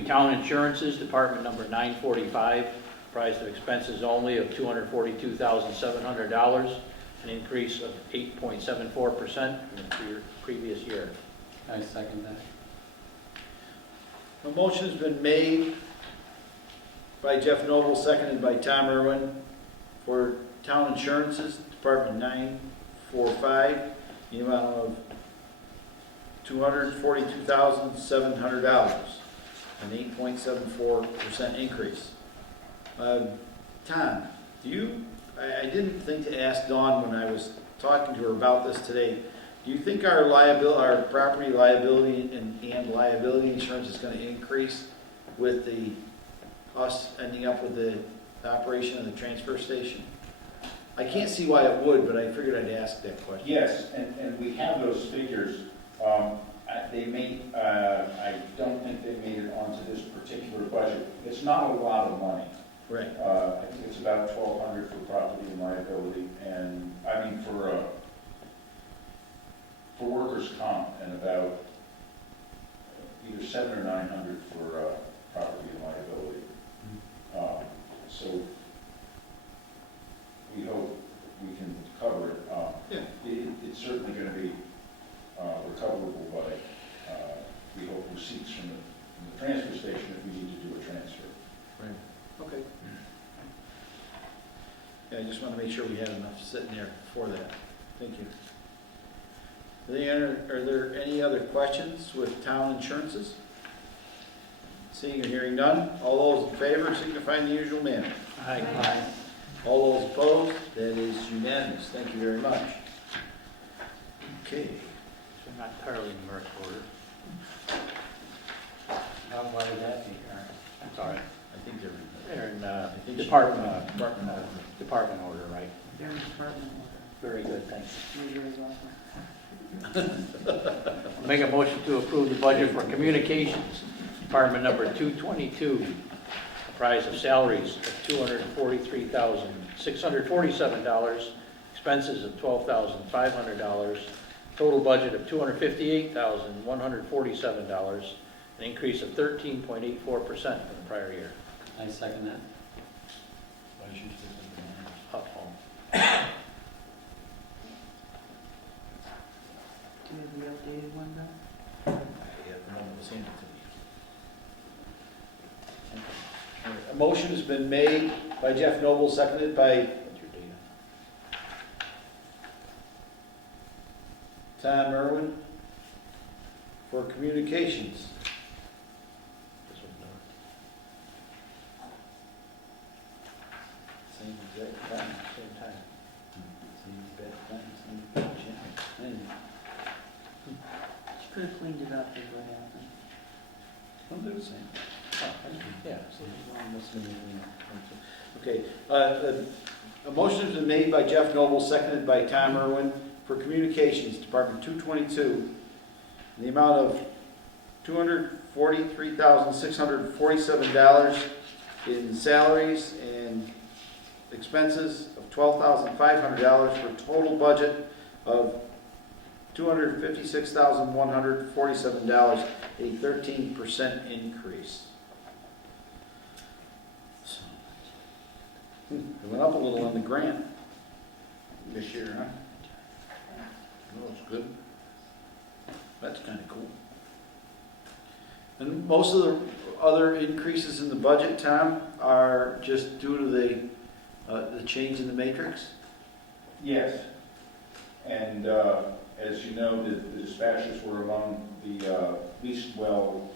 town insurances, Department number 945, comprised of expenses only of $242,700, an increase of 8.74% from the previous year. I second that. A motion has been made by Jeff Noble, seconded by Tom Irwin, for town insurances, Department 945, the amount of $242,700, an 8.74% increase. Tom, I didn't think to ask Dawn when I was talking to her about this today. Do you think our property liability and liability insurance is going to increase with us ending up with the operation of the transfer station? I can't see why it would, but I figured I'd ask that question. Yes, and we have those figures. I don't think they made it onto this particular budget. It's not a lot of money. Right. I think it's about $1,200 for property and liability, and for workers' comp, and about either $700 or $900 for property and liability. So we hope we can cover it. It's certainly going to be recoverable by, we hope, receipts from the transfer station if we need to do a transfer. Right. Okay. Yeah, I just want to make sure we had enough sitting there for that. Thank you. Are there any other questions with town insurances? Seeing or hearing none, all those in favor signify in the usual manner. Aye. All those opposed, that is unanimous. Thank you very much. Okay. So not entirely in correct order. Why would that be, Aaron? I'm sorry. I think they're They're in think department order. department order, right? They're in department order. Very good, thanks. You're very welcome. Make a motion to approve the budget for communications, Department number 222, comprised of salaries of $243,647, expenses of $12,500, total budget of $258,147, an increase of 13.84% from the prior year. I second that. Uh-oh. Do you have the updated one though? A motion has been made by Jeff Noble, seconded by What's your data? Tom Irwin, for communications. This one's done. Same exact time. Same time. Same exact time, same channel. She could have cleaned it up is what happened. I'll do the same. Yeah. Okay, a motion has been made by Jeff Noble, seconded by Tom Irwin, for communications, Department 222, in the amount of $243,647 in salaries and expenses of $12,500 for a total budget of $256,147, a 13% increase. It went up a little on the grant this year, huh? Well, that's good. That's kind of cool. And most of the other increases in the budget, Tom, are just due to the change in the matrix? Yes, and as you know, the dispatchers were among the least well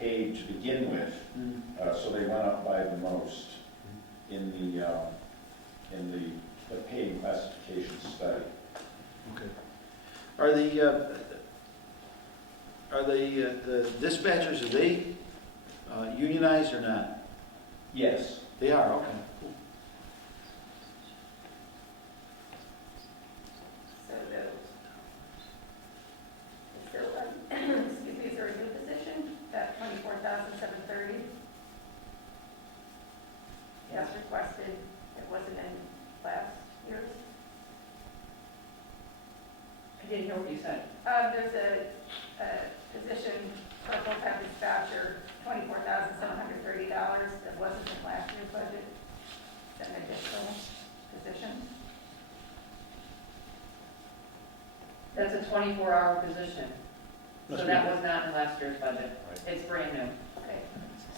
paid to begin with, so they went up by the most in the pay classification study. Okay. are the dispatchers, are they unionized or not? Yes. They are, okay. So excuse me, is there a new position, that 24,730? Yes, requested, it wasn't in last year's. I didn't hear what you said. There's a position for a full-time dispatcher, $24,730, that wasn't in last year's budget. It's an additional position. That's a 24-hour position. So Must that be- was not in last year's budget. It's brand new. Okay.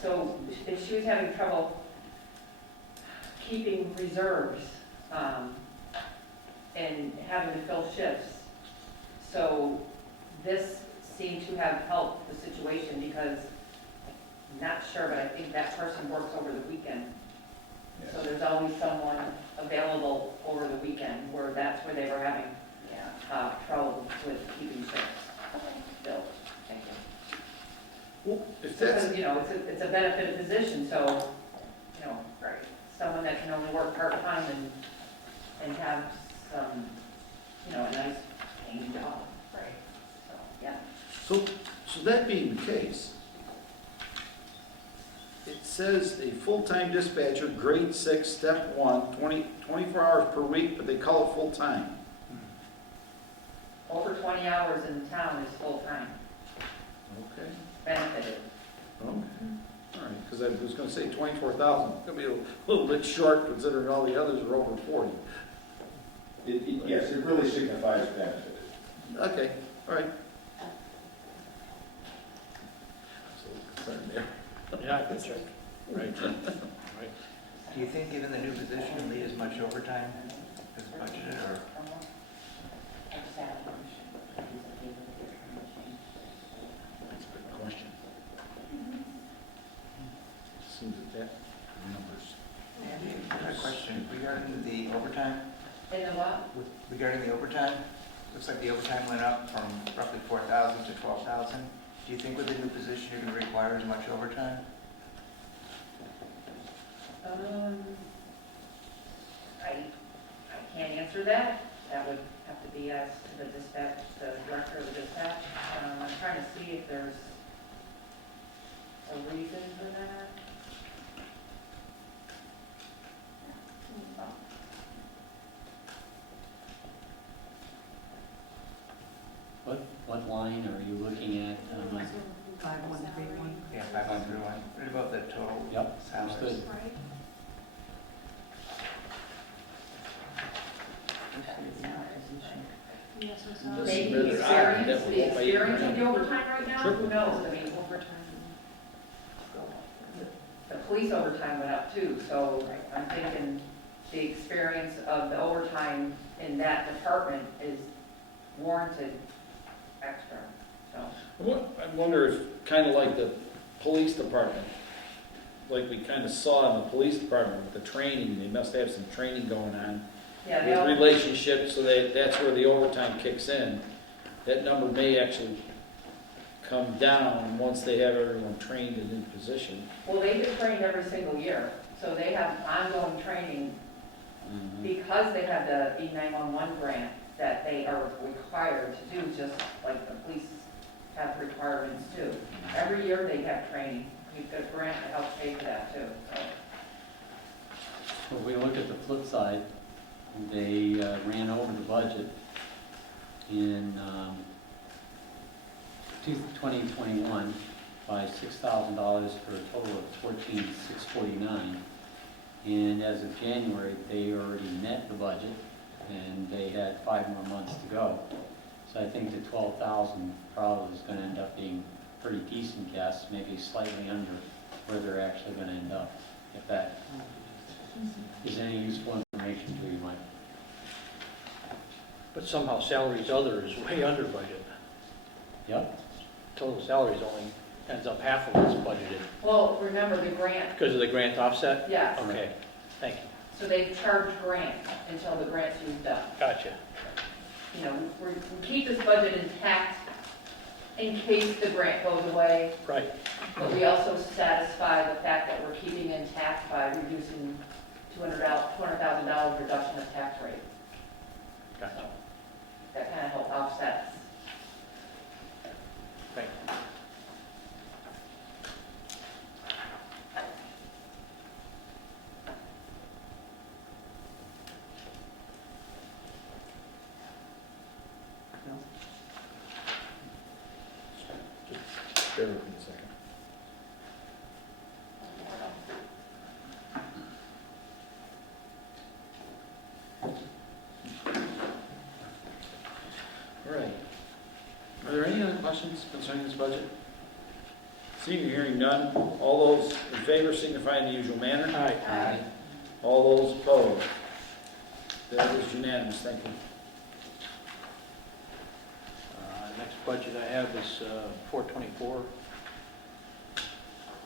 So if she was having trouble keeping reserves, and having to fill shifts, so this seemed to have helped the situation because, I'm not sure, but I think that person works over the weekend. So there's always someone available over the weekend where that's where they were having Yeah. trouble with keeping shifts Okay. filled. Thank you. Well, if that's, Because, you know, it's a benefited position, so, you know, Right. someone that can only work part-time and have some, you know, a nice paying job, Right. so, yeah. so that being the case, it says a full-time dispatcher, grade 6, step 1, 24 hours per week, but they call it full-time. Over 20 hours in town is full-time, Okay. benefited. Okay. All right, because I was going to say 24,000, it's going to be a little bit short considering all the others are over 40. Yes, it really signifies benefit. Okay, all right. So concerned there. Yeah, that's right. Right. Do you think, given the new position, you'll need as much overtime as budgeted, or? That's a good question. Seems that numbers. Andy, I have a question regarding the overtime. And the what? Regarding the overtime, looks like the overtime went up from roughly 4,000 to 12,000. Do you think with the new position you're going to require as much overtime? I can't answer that. That would have to be asked to the dispatch, the director of the dispatch. I'm trying to see if there's a reason for that. What line are you looking at? 5131. Yeah, 5,131. What about the total Yep, salaries? understood. Maybe the Doesn't matter. experience, the experience of the overtime right now, who knows? I mean, the police overtime went up too, so I'm thinking the experience of the overtime in that department is warranted extra, so. I wonder if, kind of like the police department, like we kind of saw in the police department with the training, they must have some training going on Yeah, they with all, relationships, so that's where the overtime kicks in. That number may actually come down once they have everyone trained in new position. well, they get trained every single year, so they have ongoing training because they have the E911 grant that they are required to do, just like the police have requirements too. Every year they have training. You've got a grant to help pay for that too, so. If we look at the flip side, they ran over the budget in 2021 by $6,000 for a total of $14,649. And as of January, they already met the budget, and they had 5 more months to go. So I think the 12,000 probably is going to end up being a pretty decent guess, maybe slightly under where they're actually going to end up, if that is any useful information to you, Mike. But somehow salaries other is way under budget. Yep. Total salaries only ends up half of what's budgeted. Well, remember the grant, Because of the grant offset? yes. Okay, thank you. So they charge grant until the grant's used up. Gotcha. You know, we keep this budget intact in case the grant goes away, Right. but we also satisfy the fact that we're keeping intact by reducing $200,000 reduction of tax rate. Gotcha. That kind of helps offset. Thank you. Bear with me a second. All right. Are there any other questions concerning this budget? Seeing or hearing none, all those in favor signify in the usual manner. Aye. All those opposed? That is unanimous, thank you. Next budget I have is 424.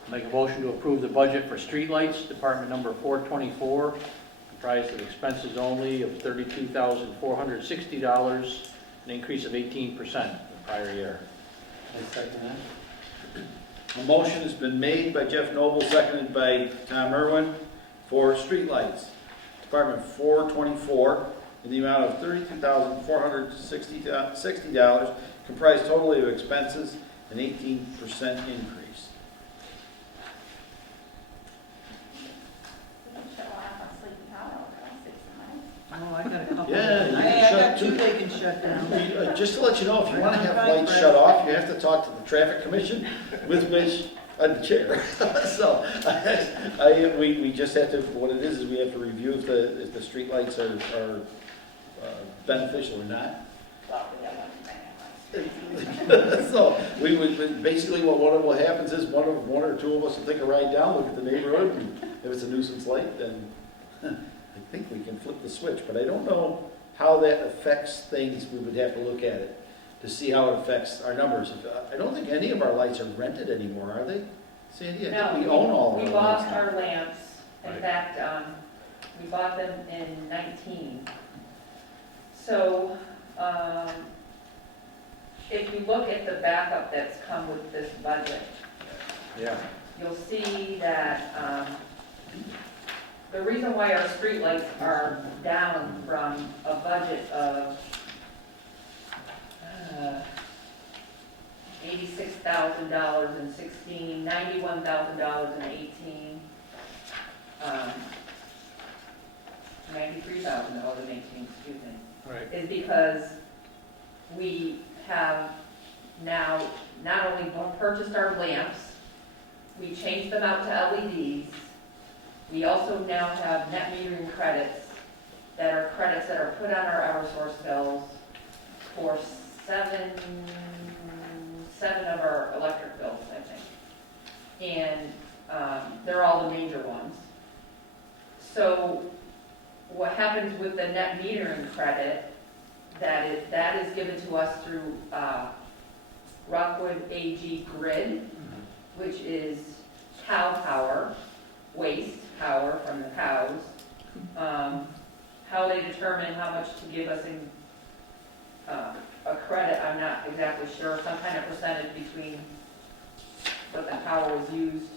Make a motion to approve the budget for streetlights, department number 424, comprised of expenses only of $32,460, an increase of 18% from the prior year. I second that. A motion has been made by Jeff Noble, seconded by Tom Irwin, for streetlights. Department 424, in the amount of $32,460, comprised totally of expenses, an 18% increase. You can show off on Sleepy Hollow, that'll save some money. Oh, I got a couple. Yeah, you can I got shut two two- they can shut down. Just to let you know, if you want to have lights shut off, you have to talk to the traffic commission, with which I'm the chair. So, we just have to, what it is we have to review if the streetlights are beneficial or not. Well, we have one thing. So, we would, basically what happens is one or two of us will take a ride down, look at the neighborhood, and if it's a nuisance light, then I think we can flip the switch, but I don't know how that affects things. We would have to look at it to see how it affects our numbers. I don't think any of our lights are rented anymore, are they? Sandy, I think we own all of We our bought lights now. our lamps, in Right. fact, we bought them in 19. So, if you look at the backup that's come with this budget, Yeah. you'll see that, the reason why our streetlights are down from a budget of $86,000 in 16, $91,000 in 18, $93,000 in 18, excuse me, Right. is because we have now not only purchased our lamps, we changed them out to LEDs. We also now have net metering credits that are put on our Eversource bills for seven of our electric bills, I think. And they're all the major ones. So what happens with the net metering credit, that is given to us through Rockwood AG Grid, which is cow power, waste power from the cows. How they determine how much to give us in a credit, I'm not exactly sure, some kind of percentage between what the power was used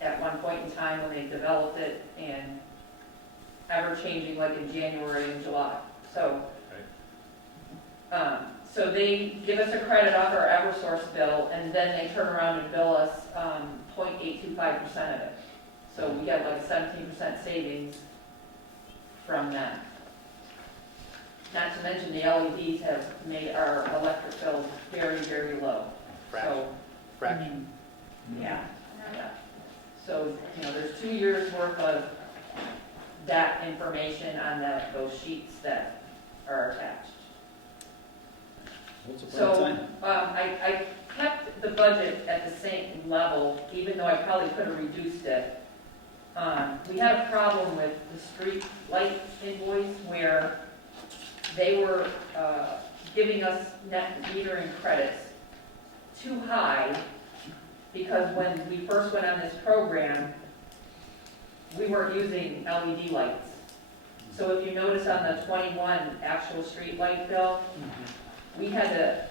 at one point in time when they developed it and ever changing like in January and July. So, so they give us a credit off our Eversource bill and then they turn around and bill us 0.825% of it. So we get like a 17% savings from that. Not to mention the LEDs have made our electric bills very, very low. So, Fraction. yeah, yeah. So, there's 2 years worth of that information on those sheets that are attached. What's the point So, of time? I kept the budget at the same level, even though I probably could have reduced it. We had a problem with the street light invoice where they were giving us net metering credits too high because when we first went on this program, we weren't using LED lights. So if you notice on the 21 actual street light bill, we had to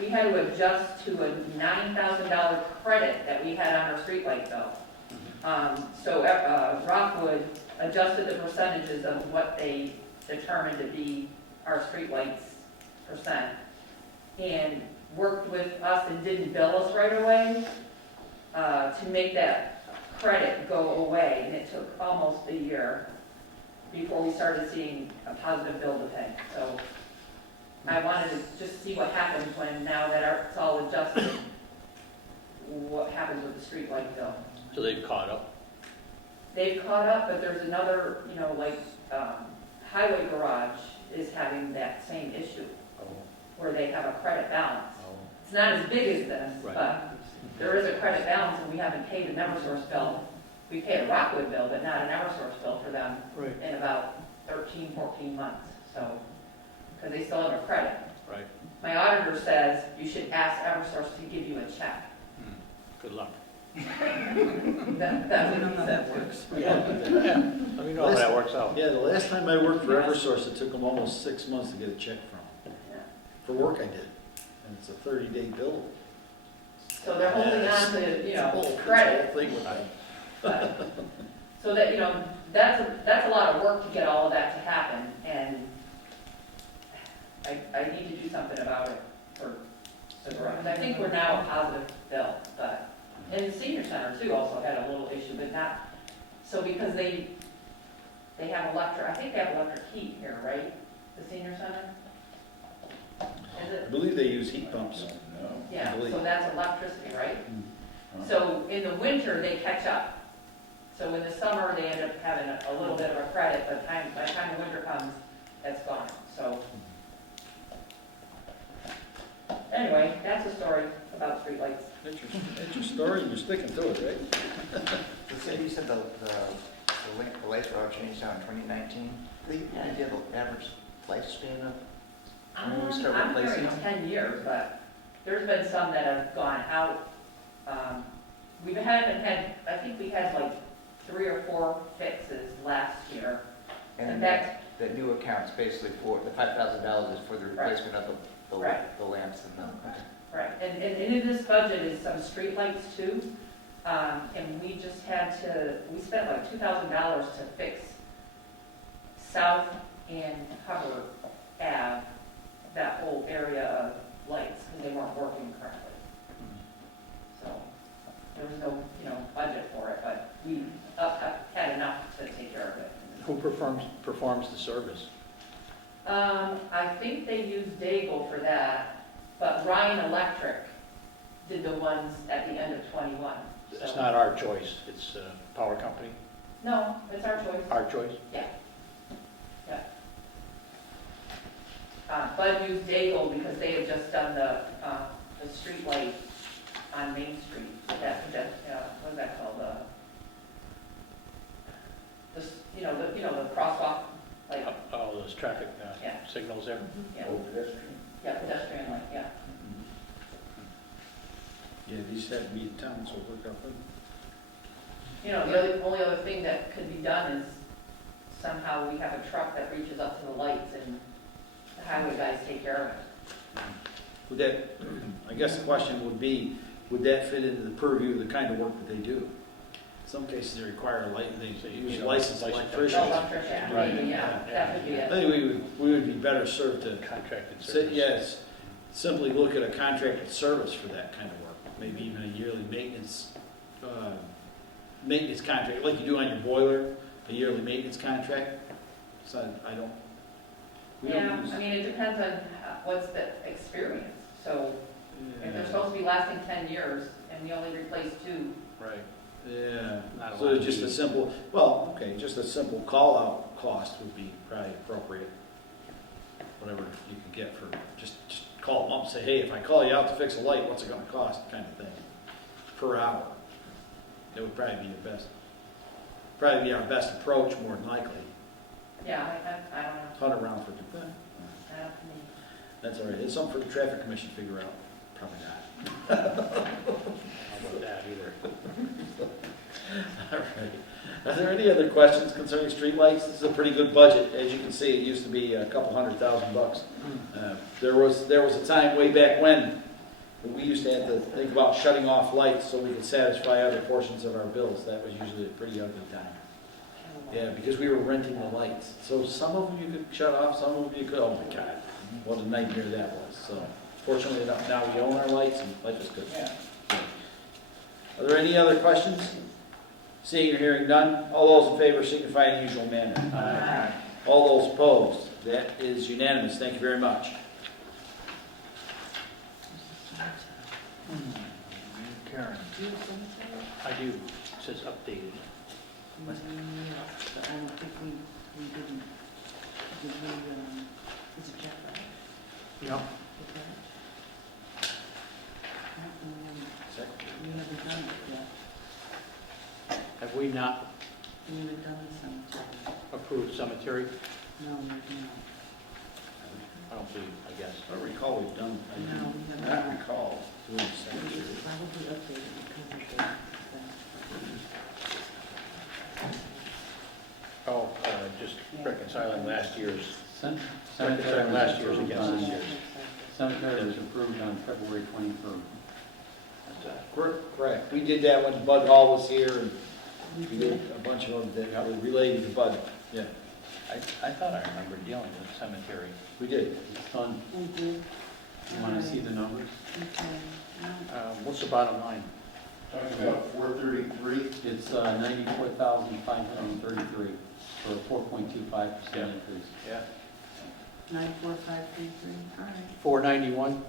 we had to adjust to a $9,000 credit that we had on our streetlight bill. So Rockwood adjusted the percentages of what they determined to be our streetlights percent, and worked with us and didn't bill us right away to make that credit go away, and it took almost a year before we started seeing a positive bill to pay. So I wanted to just see what happens when, now that it's all adjusted, what happens with the street light bill. So they've caught up. They've caught up, but there's another, Highway Garage is having that same issue, where they have a credit balance. It's not as big as this, Right. but there is a credit balance, and we haven't paid an Eversource bill. We paid a Rockwood bill, but not an Eversource bill for them Right. in about 13, 14 months, so, because they still have a credit. Right. My auditor says you should ask Eversource to give you a check. Good luck. That's I what don't he know how said. that works. Yeah. Let me know how that works out. Yeah, the last time I worked for Eversource, it took them almost 6 months to get a check from, Yeah. for work I did. And it's a 30-day bill. So they're holding on to, It's a whole credit. thing with that. But- So that, that's a lot of work to get all of that to happen, and I need to do something about it for the garage. I think we're now a positive bill, but, and the senior center too also had a little issue, but not, so because they have I think they have electric heat here, right? The senior center? Is I it? believe they use heat pumps. No. Yeah, believe. so that's electricity, right? Huh? So in the winter, they catch up. So in the summer, they end up having a little bit of a credit, but by the time the winter comes, that's gone, so. Anyway, that's the story about streetlights. That's your story, and you're sticking to it, right? So say you said the lights were all changed out in 2019. Do you have the average lifespan of? When we start I'm replacing hearing them? 10 years, but there's been some that have gone out. We haven't had, I think we had like 3 or 4 fixes last year. And In then fact, that new account's basically for, the $5,000 is for the Right. replacement of Right. the lamps and the, okay. right, and in this budget is some streetlights too. And we just we spent like $2,000 to fix South and Hubbard Ave, that whole area of lights, because they weren't working correctly. So there was no, budget for it, but we had enough to take care of it. Who performs the service? I think they used Daigle for that, but Ryan Electric did the ones at the end of 21. It's so- not our choice, it's power company, No, it's our choice. our choice. Yeah. Bud used Daigle because they had just done the street light on Main Street. What is that called? The crosswalk, like, All those traffic Yeah. signals there. yeah, Oh, pedestrian. yeah, pedestrian light, yeah. Yeah, these had to be towns will work up with. The only other thing that could be done is somehow we have a truck that reaches up to the lights and the highway guys take care of it. Would that, I guess the question would be, would that fit into the purview of the kind of work that they do? In some cases, they require a light, they use licensed electricians. Electrician, Right. maybe, yeah, that would be I it. think we would be better served to, Contracted say, service. yes, simply look at a contracted service for that kind of work. Maybe even a yearly maintenance contract, like you do on your boiler, a yearly maintenance contract. So we don't Yeah, use. I mean, it depends on what's the experience. So if they're supposed to be lasting 10 years and we only replace 2, Right. Yeah, Not a so lot just to a use. simple, well, okay, just a simple call-out cost would be probably appropriate. Whatever you could get for, just call them up and say, hey, if I call you out to fix a light, what's it gonna cost, kind of thing, per hour. That would probably be our best approach, more than likely. yeah, I don't know. Hunt around for, I don't know. that's all right, it's something for the traffic commission to figure out, probably not. How about that either? All right. Are there any other questions concerning streetlights? This is a pretty good budget. As you can see, it used to be a couple $100,000. There was a time way back when we used to have to think about shutting off lights so we could satisfy other portions of our bills. That was usually a pretty ugly time. Yeah, because we were renting the lights. So some of them you could shut off, some of them you could, oh my God, what a nightmare that was. So fortunately enough, now we own our lights and life is good. Yeah. Are there any other questions? Seeing or hearing none, all those in favor signify in the usual manner. Aye. All those opposed, that is unanimous. Thank you very much. Karen, Do you have cemetery? I do, it says updated. But I don't think we didn't, did we, is it check that? Yeah. Okay. We haven't done it yet. Have we not We haven't done the cemetery. approved cemetery? No, we have not. I don't believe, I guess. I don't recall we've done, No, we have I don't not. recall doing It cemetery. was probably updated because of the. Oh, just reconciling last year's, Cemetery reconciling last was year's approved against this on- year's. Cemetery was approved on February 23rd. Correct. We did that when Bud Hall was here, and We we did. did a bunch of them that were related to Bud. Yeah, I thought I remember dealing with cemetery. we did. It's done. We did. You want to see the numbers? Okay. Now, What's the bottom line? Talking about 433, It's 94,533 for a 4.25% increase. Yeah. 94533, all right. 491,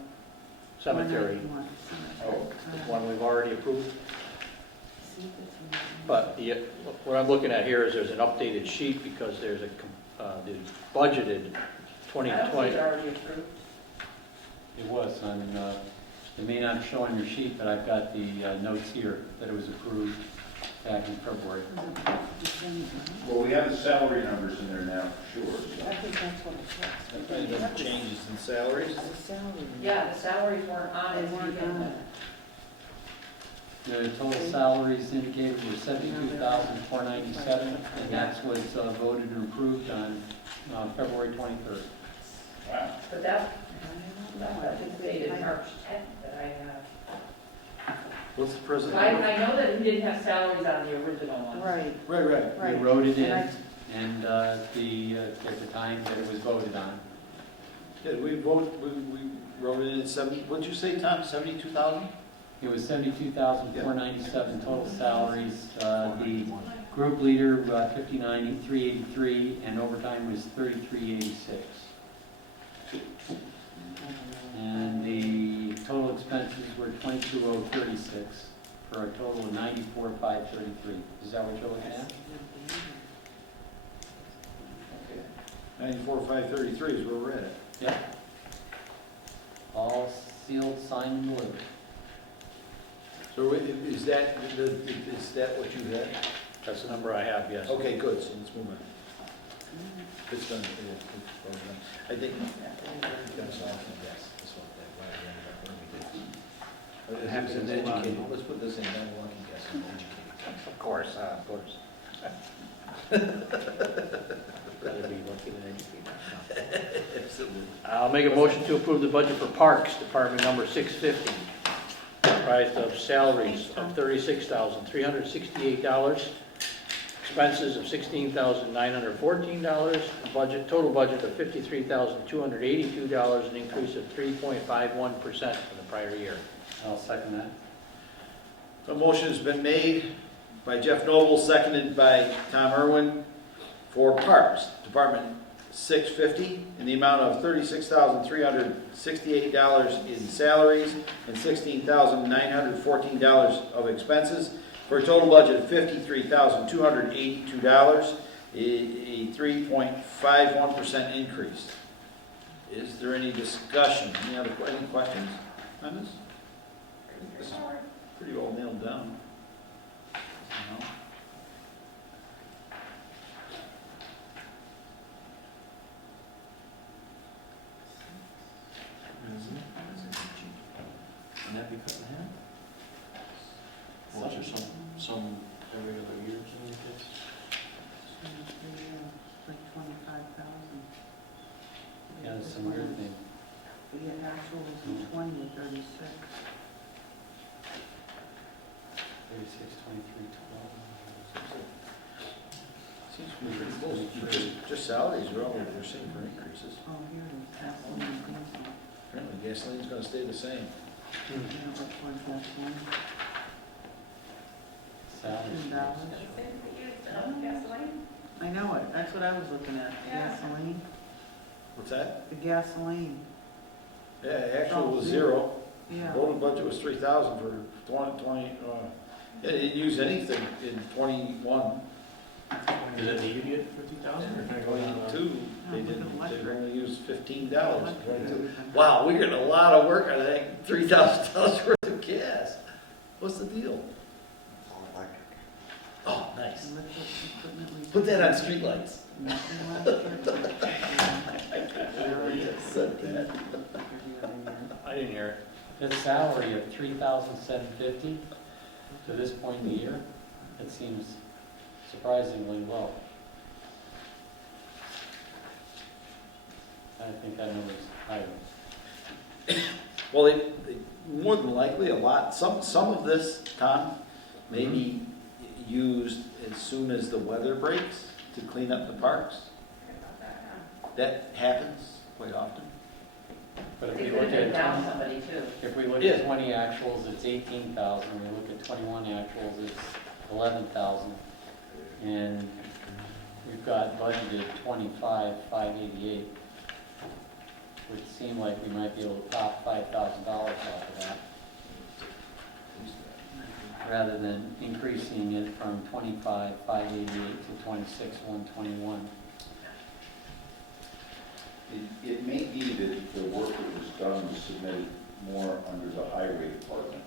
cemetery, 491, Oh, is one we've already approved. See, that's what But what I'm looking at here is there's an updated sheet because there's the budgeted I don't think 2020. it's already approved. It was, it may not show on your sheet, but I've got the notes here that it was approved back in February. well, we have the salary numbers in there now, for sure. I think that's what it was. Any other changes in salaries? It's a salary. Yeah, the salaries weren't on They it. weren't on it. The total salaries indicated were 72,497, and that was voted and approved on February 23rd. Wow. But that I don't know. was dated March 10th that I have. What's the present? I know that we didn't have salaries on the original one. Right, Right. right. We wrote it in, And and at the time that it was voted on. Yeah, we wrote it in 70, what'd you say, Tom, 72,000? It was 72,497 total salaries. The group leader, 59,383, and overtime was 3386. And the total expenses were 22,036 for a total of 94,533. Is that what you're looking at? 94,533 is where we're at. Yep. All sealed, signed, and delivered. So is that what you had? That's the number I have, yes. Okay, good, so let's move on. It's done. I think. It happens in educated, let's put this in, I'm lucky guess, I'm educated. Of course. Rather be lucky than educated. Absolutely. I'll make a motion to approve the budget for Parks, Department number 650, comprised of salaries of $36,368, expenses of $16,914, total budget of $53,282, an increase of 3.51% from the prior year. I'll second that. A motion has been made by Jeff Noble, seconded by Tom Irwin for Parks, Department 650, in the amount of $36,368 in salaries and $16,914 of expenses, for a total budget of $53,282, a 3.51% increase. Is there any discussion? Any questions on this? This is pretty well nailed down. No? Can that be cut in half? Well, is there some every other year or something like that? like 25,000. Yeah, that's some weird thing. But yeah, actual was 20 or 36. 36, 23, 12. Seems to be pretty close. Just salaries are all we're seeing for increases. Oh, here it is, gasoline and diesel. Apparently gasoline's gonna stay the same. You know, what's one gasoline? Salaries. $2. You used gasoline? I know it, that's what I was looking at, the Yeah. gasoline, What's that? the gasoline, Yeah, actual was zero. yeah. Total budget was 3,000 for 20, yeah, they didn't use anything in 21. Does it need to be at 50,000 or can it go down? 22, they look at didn't, they electric. only used $15 in 22. Electric. Wow, we got a lot of work on that, $3,000 worth of gas. What's the deal? Oh, nice. Electric equipment Put that on repair. streetlights. Nothing electric. Said that. I didn't hear it. That salary of $3,750 to this point in the year, it seems surprisingly low. I think that number's higher. Well, more than likely, a lot, some of this, Tom, may be used as soon as the weather breaks to clean up the parks. That happens quite often. But if They we could look have been at, down somebody too. if we look Yeah. at 20 actuals, it's 18,000. We look at 21 actuals, it's 11,000. And we've got budgeted 25,588. Would seem like we might be able to top $5,000 off of that, rather than increasing it from 25,588 to 26,121. It may be that the work that was done was submitted more under the highway department.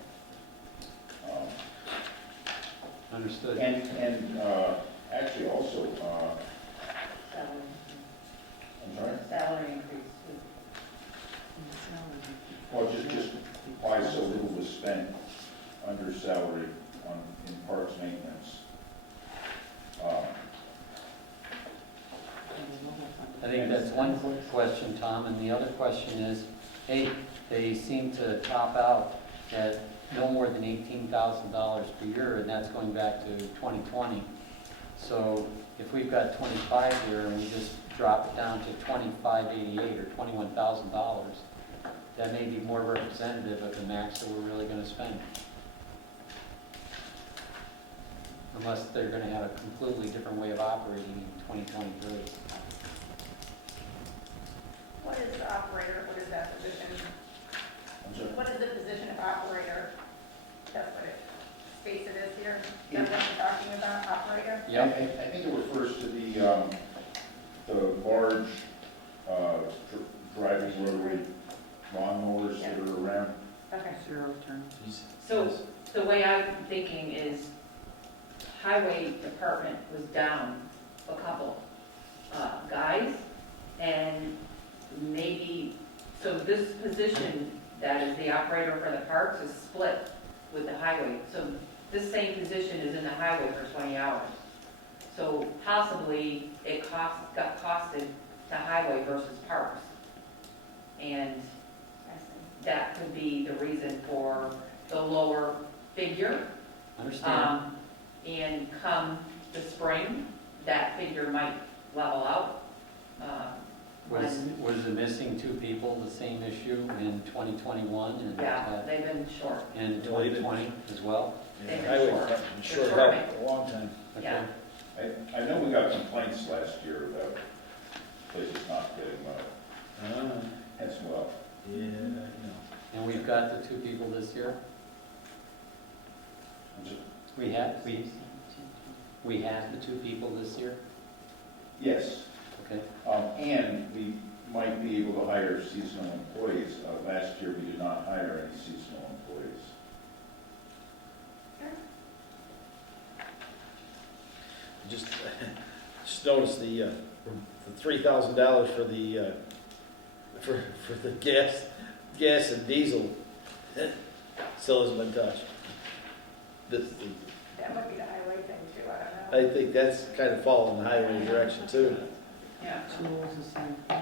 Understood. And actually also, Salary. I'm sorry, Salary increase too. well, just why so little was spent under salary in parks maintenance. I think that's one question, Tom, and the other question is, hey, they seem to top out at no more than $18,000 per year, and that's going back to 2020. So if we've got 25 here and we just drop it down to 2588 or $21,000, that may be more representative of the max that we're really going to spend. Unless they're going to have a completely different way of operating in 2023. What is the operator, what is that position? I'm sorry. What is the position of operator? That's what it states it is here. Is that what you're talking about, operator? Yep. I think it refers to the large driving rotary lawnmowers that are around. Okay. Zero turn. So the way I'm thinking is highway department was down a couple guys, and maybe, so this position that is the operator for the parks is split with the highway. So this same position is in the highway for 20 hours. So possibly it got costed to highway versus parks. And I see. that could be the reason for the lower figure. Understand? And come the spring, that figure might level out. Was the missing two people the same issue in 2021 and Yeah, they've been short. in 2020 as well? Yeah, highway department, sure helped a long time. Okay. Yeah. I know we got complaints last year about places not getting as well. Yeah, you know. And we've got the two people this year? I'm just- We had the two people this year? Yes, Okay. and we might be able to hire seasonal employees. Last year, we did not hire any seasonal employees. Just noticed the $3,000 for the, for the gas and diesel, still hasn't been touched. This, That would be the highway thing too, I don't I think that's kind of following the highway direction too. Yeah. Tools, the same thing.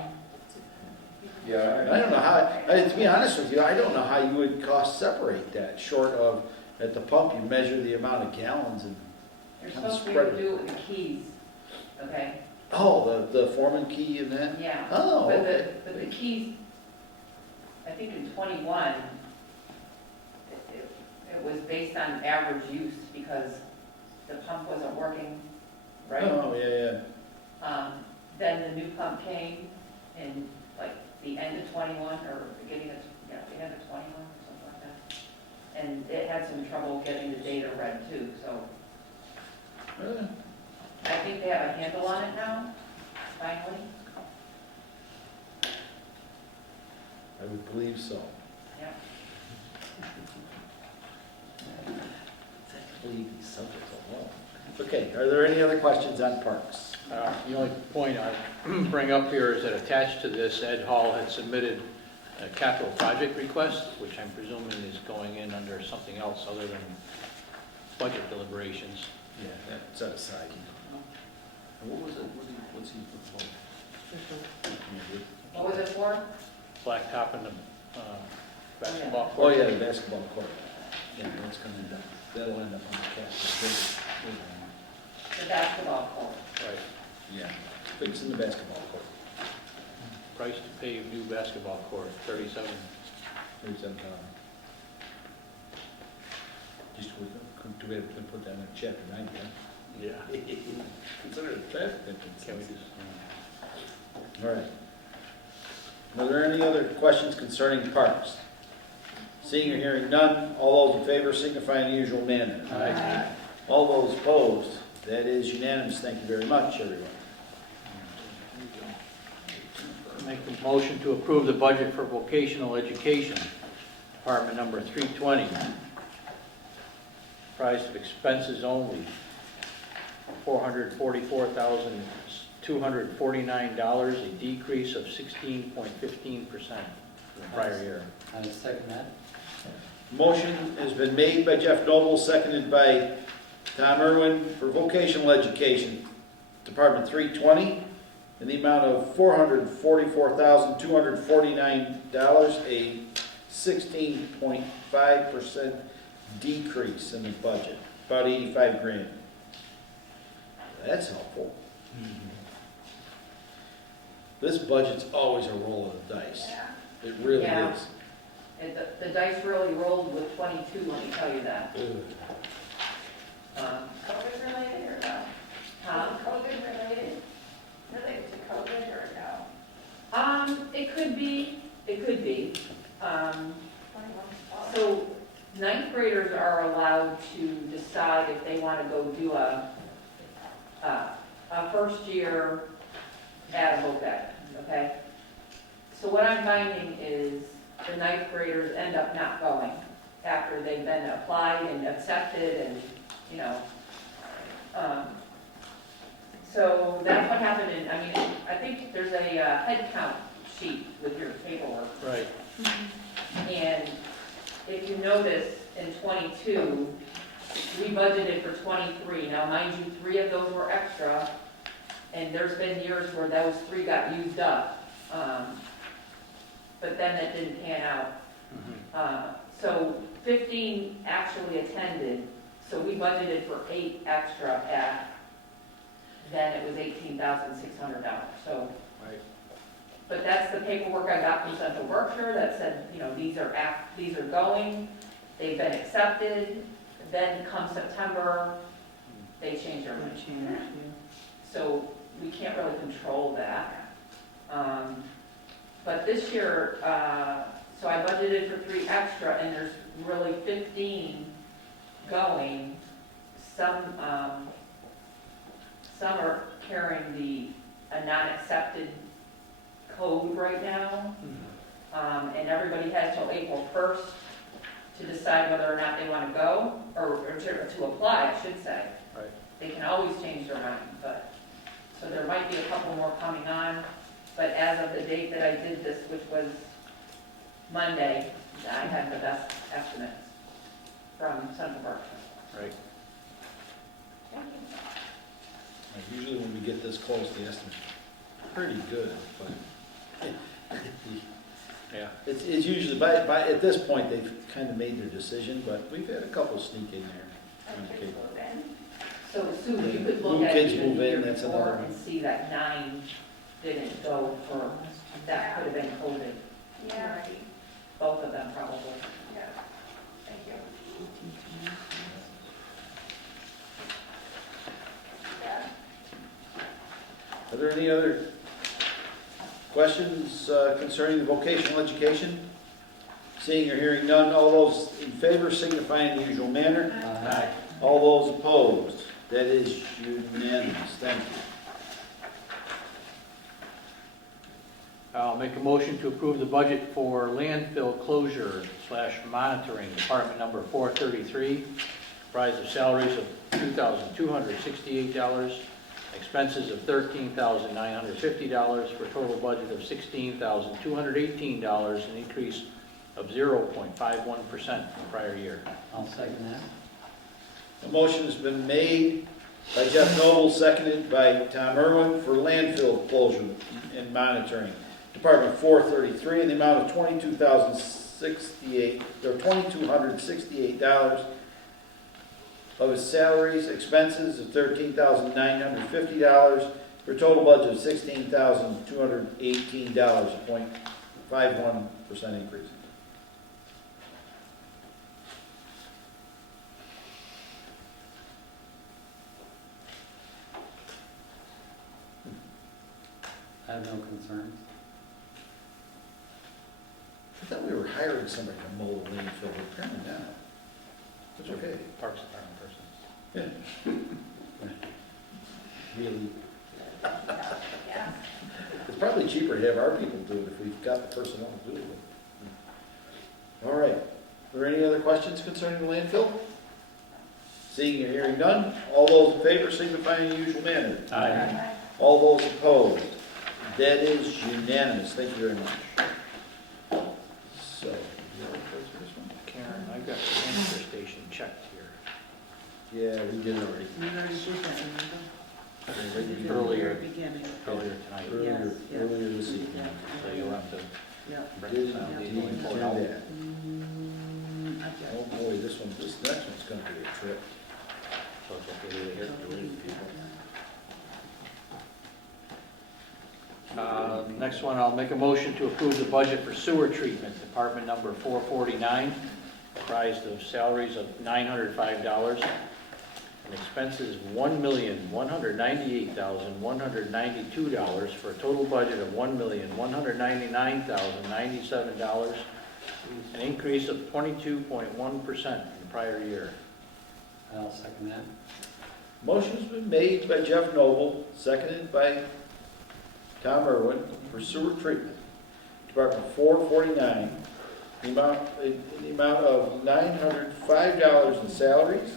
Yeah, I don't know how, to be honest with you, I don't know how you would cost separate that, short of, at the pump, you measure the amount of gallons and, You're Kind of supposed to be spread able it. to do it with the keys, okay? oh, the foreman key and that? Yeah. Oh, But okay. the keys, I think in 21, it was based on average use because the pump wasn't working, right? Oh, yeah, yeah. Then the new pump came in like the end of 21 or beginning of, the end of 21 or something like that. And it had some trouble getting the data read too, so Really? I think they have a handle on it now, finally. I would believe so. Yeah. Leave these subjects alone. Okay, are there any other questions on parks? The only point I bring up here is that attached to this, Ed Hall had submitted a capital project request, which I'm presuming is going in under something else other than budget deliberations. Yeah, that's set aside. And what was it, what's he proposing? What was it for? Blacktop in the basketball Oh, court. yeah, the basketball court. Yeah, that's gonna end up, that'll end up on the capital. The basketball court. Right. Yeah, fixing the basketball court, Price to pave new basketball court, $37,000. $37,000. Just, too bad we couldn't put that in chapter 90, huh? Yeah. Consider it a traffic entrance. Can we just, All right. Are there any other questions concerning parks? Seeing or hearing none, all those in favor signify in the usual manner. Aye. All those opposed, that is unanimous. Thank you very much, everyone. Make a motion to approve the budget for vocational education, department number 320. Price of expenses only, $444,249, a decrease of 16.15% from the prior year. I second that. Motion has been made by Jeff Noble, seconded by Tom Irwin for vocational education, Department 320, in the amount of $444,249, a 16.5% decrease in the budget, about 85 grand. That's helpful. This budget's always a roll of the dice. Yeah. It really Yeah. is. The dice really rolled with 22, let me tell you that. COVID related or no? Huh? COVID related? Related to COVID or no? It could be. 21 So ninth graders are allowed to decide if they want to go do a first year at a VOCAC, okay? So what I'm finding is the ninth graders end up not going after they've been applied and accepted and, you know. So that's what happened I think there's a head count sheet with your paperwork. Right. And if you notice, in 22, we budgeted for 23. Now, mind you, 3 of those were extra, and there's been years where those 3 got used up. But then it didn't pan out. So 15 actually attended, so we budgeted for 8 extra then it was $18,600, so. Right. But that's the paperwork I got from Central Berkshire that said, these are going, they've been accepted, then come September, they change their mind. So we can't really control that. But this year, so I budgeted for 3 extra, and there's really 15 going. Some are carrying a non-accepted code right now, and everybody has till April 1st to decide whether or not they want to go, or to apply, I should say. Right. They can always change their mind, so there might be a couple more coming on, but as of the date that I did this, which was Monday, I had the best estimates from Central Berkshire. Right. Thank you. Usually when we get this close, the estimate's pretty good, but Yeah. it's usually, at this point, they've kind of made their decision, but we've had a couple sneak in there. And kids move in. So Sue, you could New look at kids even move the year in, that's before another and see that 9 didn't go for, that could have been COVID, Yeah, both of them probably. yeah. Thank you. Yeah. Are there any other questions concerning the vocational education? Seeing or hearing none, all those in favor signify in the usual manner. Aye. All those opposed, that is unanimous. Thank you. I'll make a motion to approve the budget for landfill closure / monitoring, department number 433, comprised of salaries of $2,268, expenses of $13,950, for a total budget of $16,218, an increase of 0.51% from prior year. I'll second that. A motion has been made by Jeff Noble, seconded by Tom Irwin for landfill closure and monitoring. Department 433 in the amount of $2,268 of his salaries, expenses of $13,950 for a total budget of $16,218, a 0.51% increase. I have no concerns. I thought we were hiring somebody to mow the landfill, but apparently not. That's okay. Parks Department person. Really, Yeah. it's probably cheaper to have our people do it if we've got the personnel to do it. All right. Are there any other questions concerning the landfill? Seeing or hearing none, all those in favor signify in the usual manner. Aye. All those opposed, that is unanimous. Thank you very much. So, you want to go through this one? Karen, I've got the transfer station checked here. Yeah, we did already. We already did that, remember? We did it at the Earlier. very beginning. Earlier tonight, Earlier, Yes, yes. earlier this evening. Yeah. so you'll have to Yeah. reconcile these Did going do forward. that. I've got Oh boy, this next one's gonna be a trip. So it's okay to hear from the people. Next one, I'll make a motion to approve the budget for sewer treatment, department number 449, comprised of salaries of $905 and expenses of $1,198,192, for a total budget of $1,199,097, an increase of 22.1% from the prior year. I'll second that. Motion's been made by Jeff Noble, seconded by Tom Irwin for sewer treatment. Department 449, the amount of $905 in salaries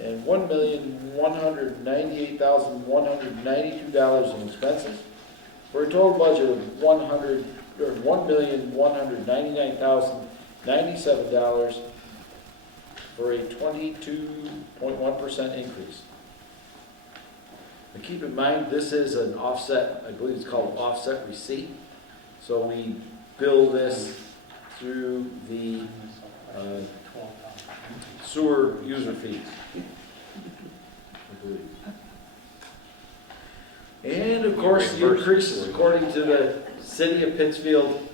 and $1,198,192 in expenses, for a total budget of $1,199,097, for a 22.1% increase. Now keep in mind, this is an offset, I believe it's called offset receipt. So we bill this through the sewer user fees, I believe. And of course, the increases according to the City of Pittsfield,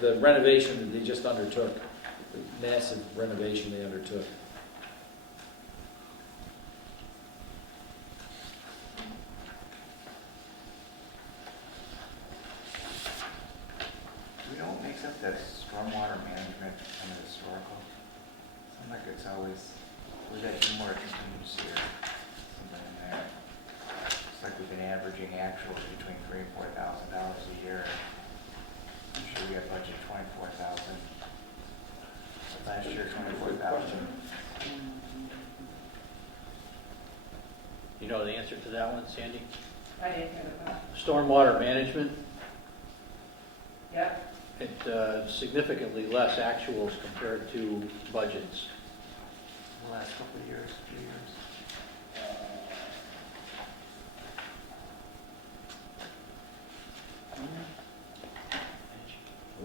the renovation that they just undertook, the massive renovation they undertook. We don't mix up that stormwater management and the historical. Seems like it's always, we got two more contingency or something in there. It's like we've been averaging actuals between $3,000 and $4,000 a year. I'm sure we got budget 24,000. Last year, 24,000. You know the answer to that one, Sandy? I didn't hear that. Stormwater management, Yep. it significantly less actuals compared to budgets. The last couple of years, few years.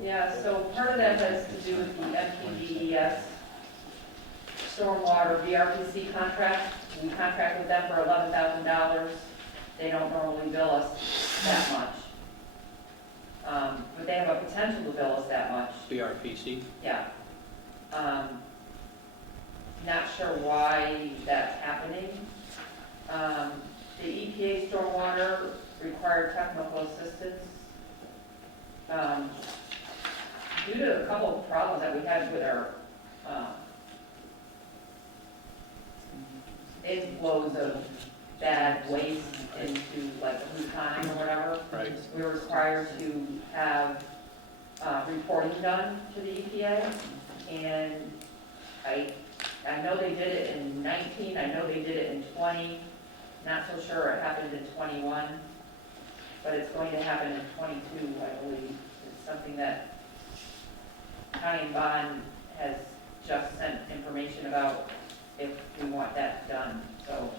Yeah, so part of that has to do with the MPDES stormwater VRPC contract. We contract with them for $11,000. They don't normally bill us that much. But they have a potential to bill us that much. BRPC? Yeah. Not sure why that's happening. The EPA stormwater required technical assistance. Due to a couple of problems that we had with our inflows of bad waste into like Bhutan or whatever, Right. we were required to have reporting done to the EPA. And I know they did it in 19, I know they did it in 20, not so sure it happened in 21, but it's going to happen in 22, I believe. It's something that County and Bond has just sent information about if we want that done. So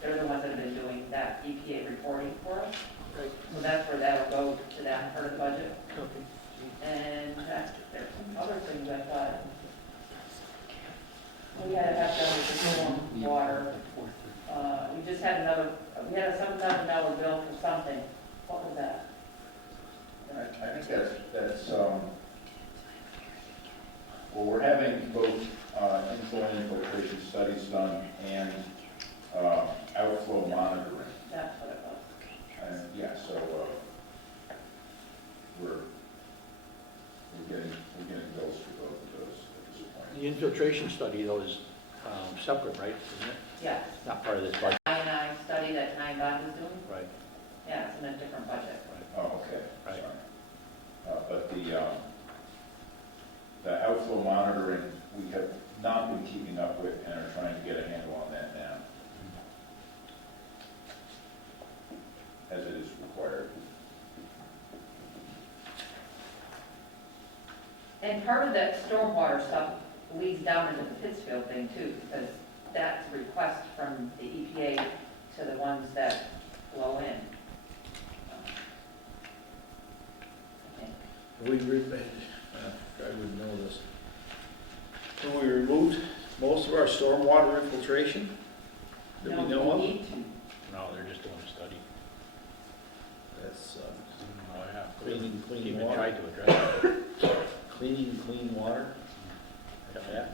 they're the ones that have been doing that EPA reporting for us. Right. So that's where that'll go to that part of the budget. Okay. And there's some other things I thought. We had to have done with the storm water. We just had we had a $7,000 bill for something. What was that? I think that's, well, we're having both inflow and infiltration studies done and outflow monitoring. That's what it was. And yeah, so we're getting bills for both of those at this point. The infiltration study, though, is separate, right? Isn't it? Yes. Not part of this budget. I study that County and Bond is doing. Right. Yeah, it's in a different budget. Oh, okay, Right. sorry. But the outflow monitoring, we have not been keeping up with and are trying to get a handle on that now, as it is required. And part of that stormwater stuff leads down into the Pittsfield thing too, because that's a request from the EPA to the ones that flow in. I would know this. When we removed most of our stormwater infiltration, that we know No, of? we need to. No, they're just doing a study. That's Oh, yeah. cleaning clean Even water. tried to address it. Cleaning clean water. Yeah.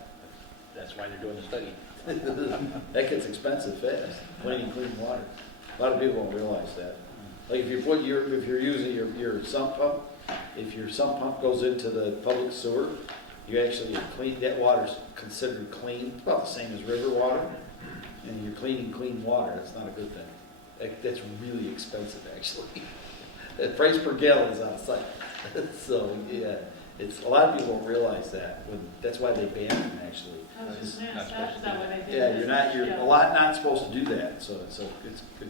That's why they're doing the study. That gets expensive fast, cleaning clean water. A lot of people don't realize that. Like if you're using your sump pump, if your sump pump goes into the public sewer, you actually clean, that water's considered clean. It's about the same as river water. And you're cleaning clean water, that's not a good thing. That's really expensive, actually. The price per gallon is out of sight. So, yeah, a lot of people don't realize that. That's why they ban them, actually. I was just gonna ask that, is that what I did? Yeah, you're a lot not supposed to do that, so it's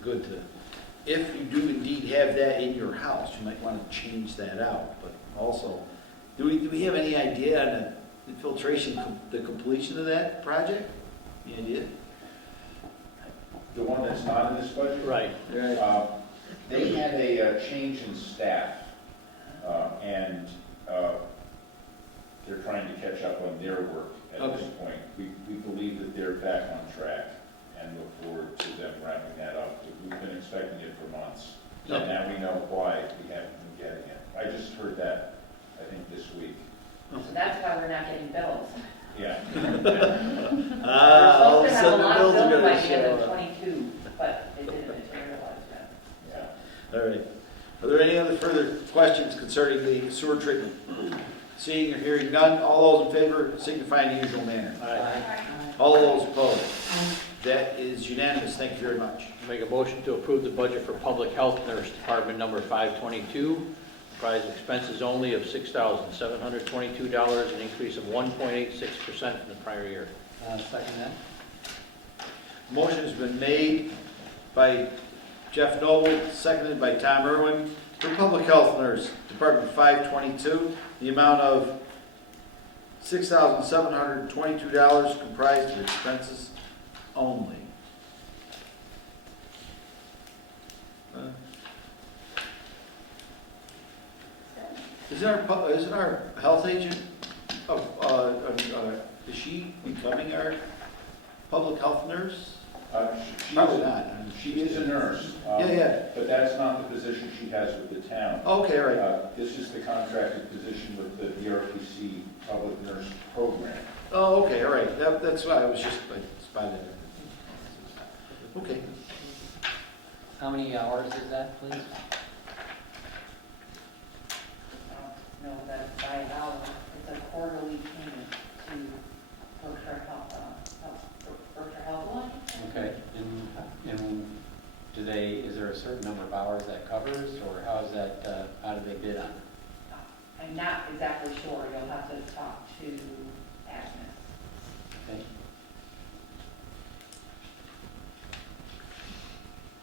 good to, if you do indeed have that in your house, you might want to change that out, but also, do we have any idea on the infiltration, the completion of that project? Any idea? The one that's not in this budget? Right. They had a change in staff, and they're trying to catch up on their work at this Okay. point. We believe that they're back on track and look forward to them wrapping that up. We've been expecting it for months, and Okay. now we know why we haven't been getting it. I just heard that, I think, this week. So that's why we're not getting bills. Yeah. All We're of a supposed to have sudden a the lot of bills are bills by gonna the end show of up. 22, but it didn't materialize yet. Yeah. All right. Are there any other further questions concerning the sewer treatment? Seeing or hearing none, all those in favor signify in the usual manner. All those opposed? That is unanimous, thank you very much. Make a motion to approve the budget for Public Health Nurse Department number 522, comprised of expenses only of $6,722, an increase of 1.86% from the prior year. Second that. Motion has been made by Jeff Noble, seconded by Tom Irwin, for Public Health Nurse, Department 522, the amount of $6,722 comprised of expenses only. Isn't our health agent, is she becoming our public health nurse? Probably not. She is a nurse. Yeah. But that's not the position she has with the town. Okay, all right. This is the contracted position with the BRPC Public Nurse Program. Oh, okay, all right. That's why I was just, I spotted it. Okay. How many hours is that, please? No, that's by hour, it's a quarterly payment to Berkshire Health, Berkshire Health Line. Okay, and do they, is there a certain number of hours that covers, or how is that, how do they bid on it? I'm not exactly sure, you'll have to talk to Agnes. Okay.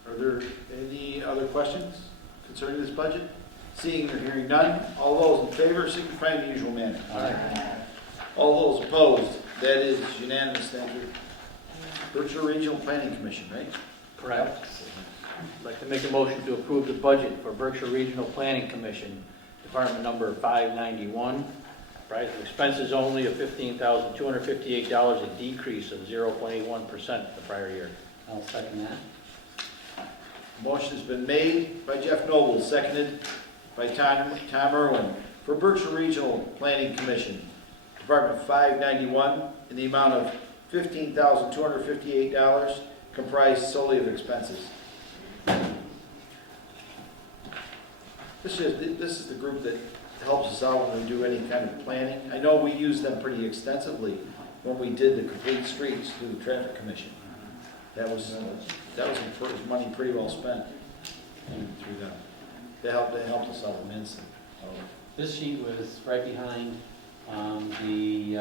Are there any other questions concerning this budget? Seeing or hearing none, all those in favor signify in the usual manner. All those opposed, that is unanimous, thank you. Berkshire Regional Planning Commission, right? Correct. I'd like to make a motion to approve the budget for Berkshire Regional Planning Commission, Department number 591, price of expenses only of $15,258, a decrease of 0.81% the prior year. I'll second that. Motion has been made by Jeff Noble, seconded by Tom Irwin for Berkshire Regional Planning Commission, Department 591, in the amount of $15,258, comprised solely of expenses. This is the group that helps us out when we do any kind of planning. I know we use them pretty extensively when we did the complete streets through the Traffic Commission. That was money pretty well spent through them. They helped us out immensely. This sheet was right behind the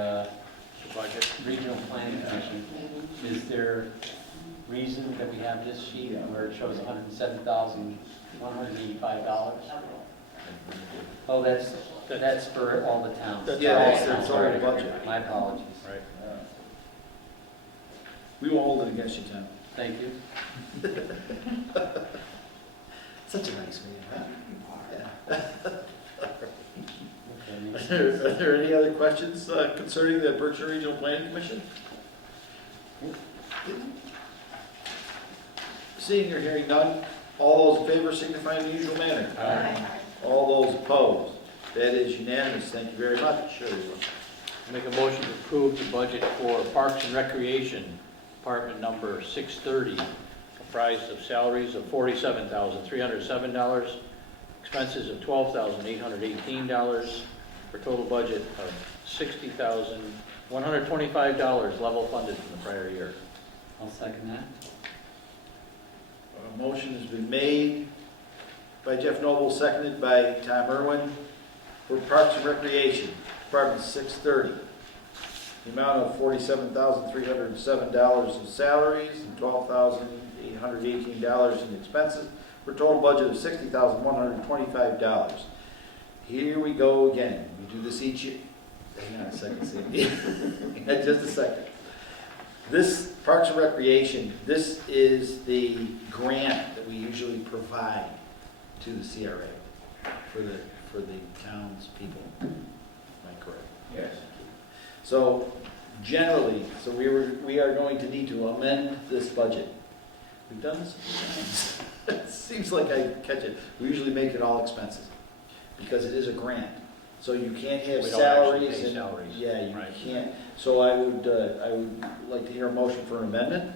budget, Regional Planning Commission. Is there reason that we have this sheet where it shows $107,185? Oh, that's for all the towns. That's all the budget. My apologies. Right. We won't hold it against you, Tom. Thank you. Such a nice man, huh? Yeah. Okay, makes Are sense. there any other questions concerning the Berkshire Regional Planning Commission? Seeing or hearing none, all those in favor signify in the usual manner. All those opposed, that is unanimous. Thank you very much. Make a motion to approve the budget for Parks and Recreation, Department number 630, comprised of salaries of $47,307, expenses of $12,818, for a total budget of $60,125, level funded from the prior year. I'll second that. A motion has been made by Jeff Noble, seconded by Tom Irwin, for Parks and Recreation, Department 630. The amount of $47,307 in salaries and $12,818 in expenses, for a total budget of $60,125. Here we go again. We do this each year. Hang on a second, Sandy. Just a second. This Parks and Recreation, this is the grant that we usually provide to the CRA for the townspeople. Am I correct? Yes. So generally, we are going to need to amend this budget. We've done this a few times. It seems like I catch it. We usually make it all expenses because it is a grant. So you can't have We don't actually salaries. pay salaries. Yeah, you Right. can't. So I would like to hear a motion for an amendment.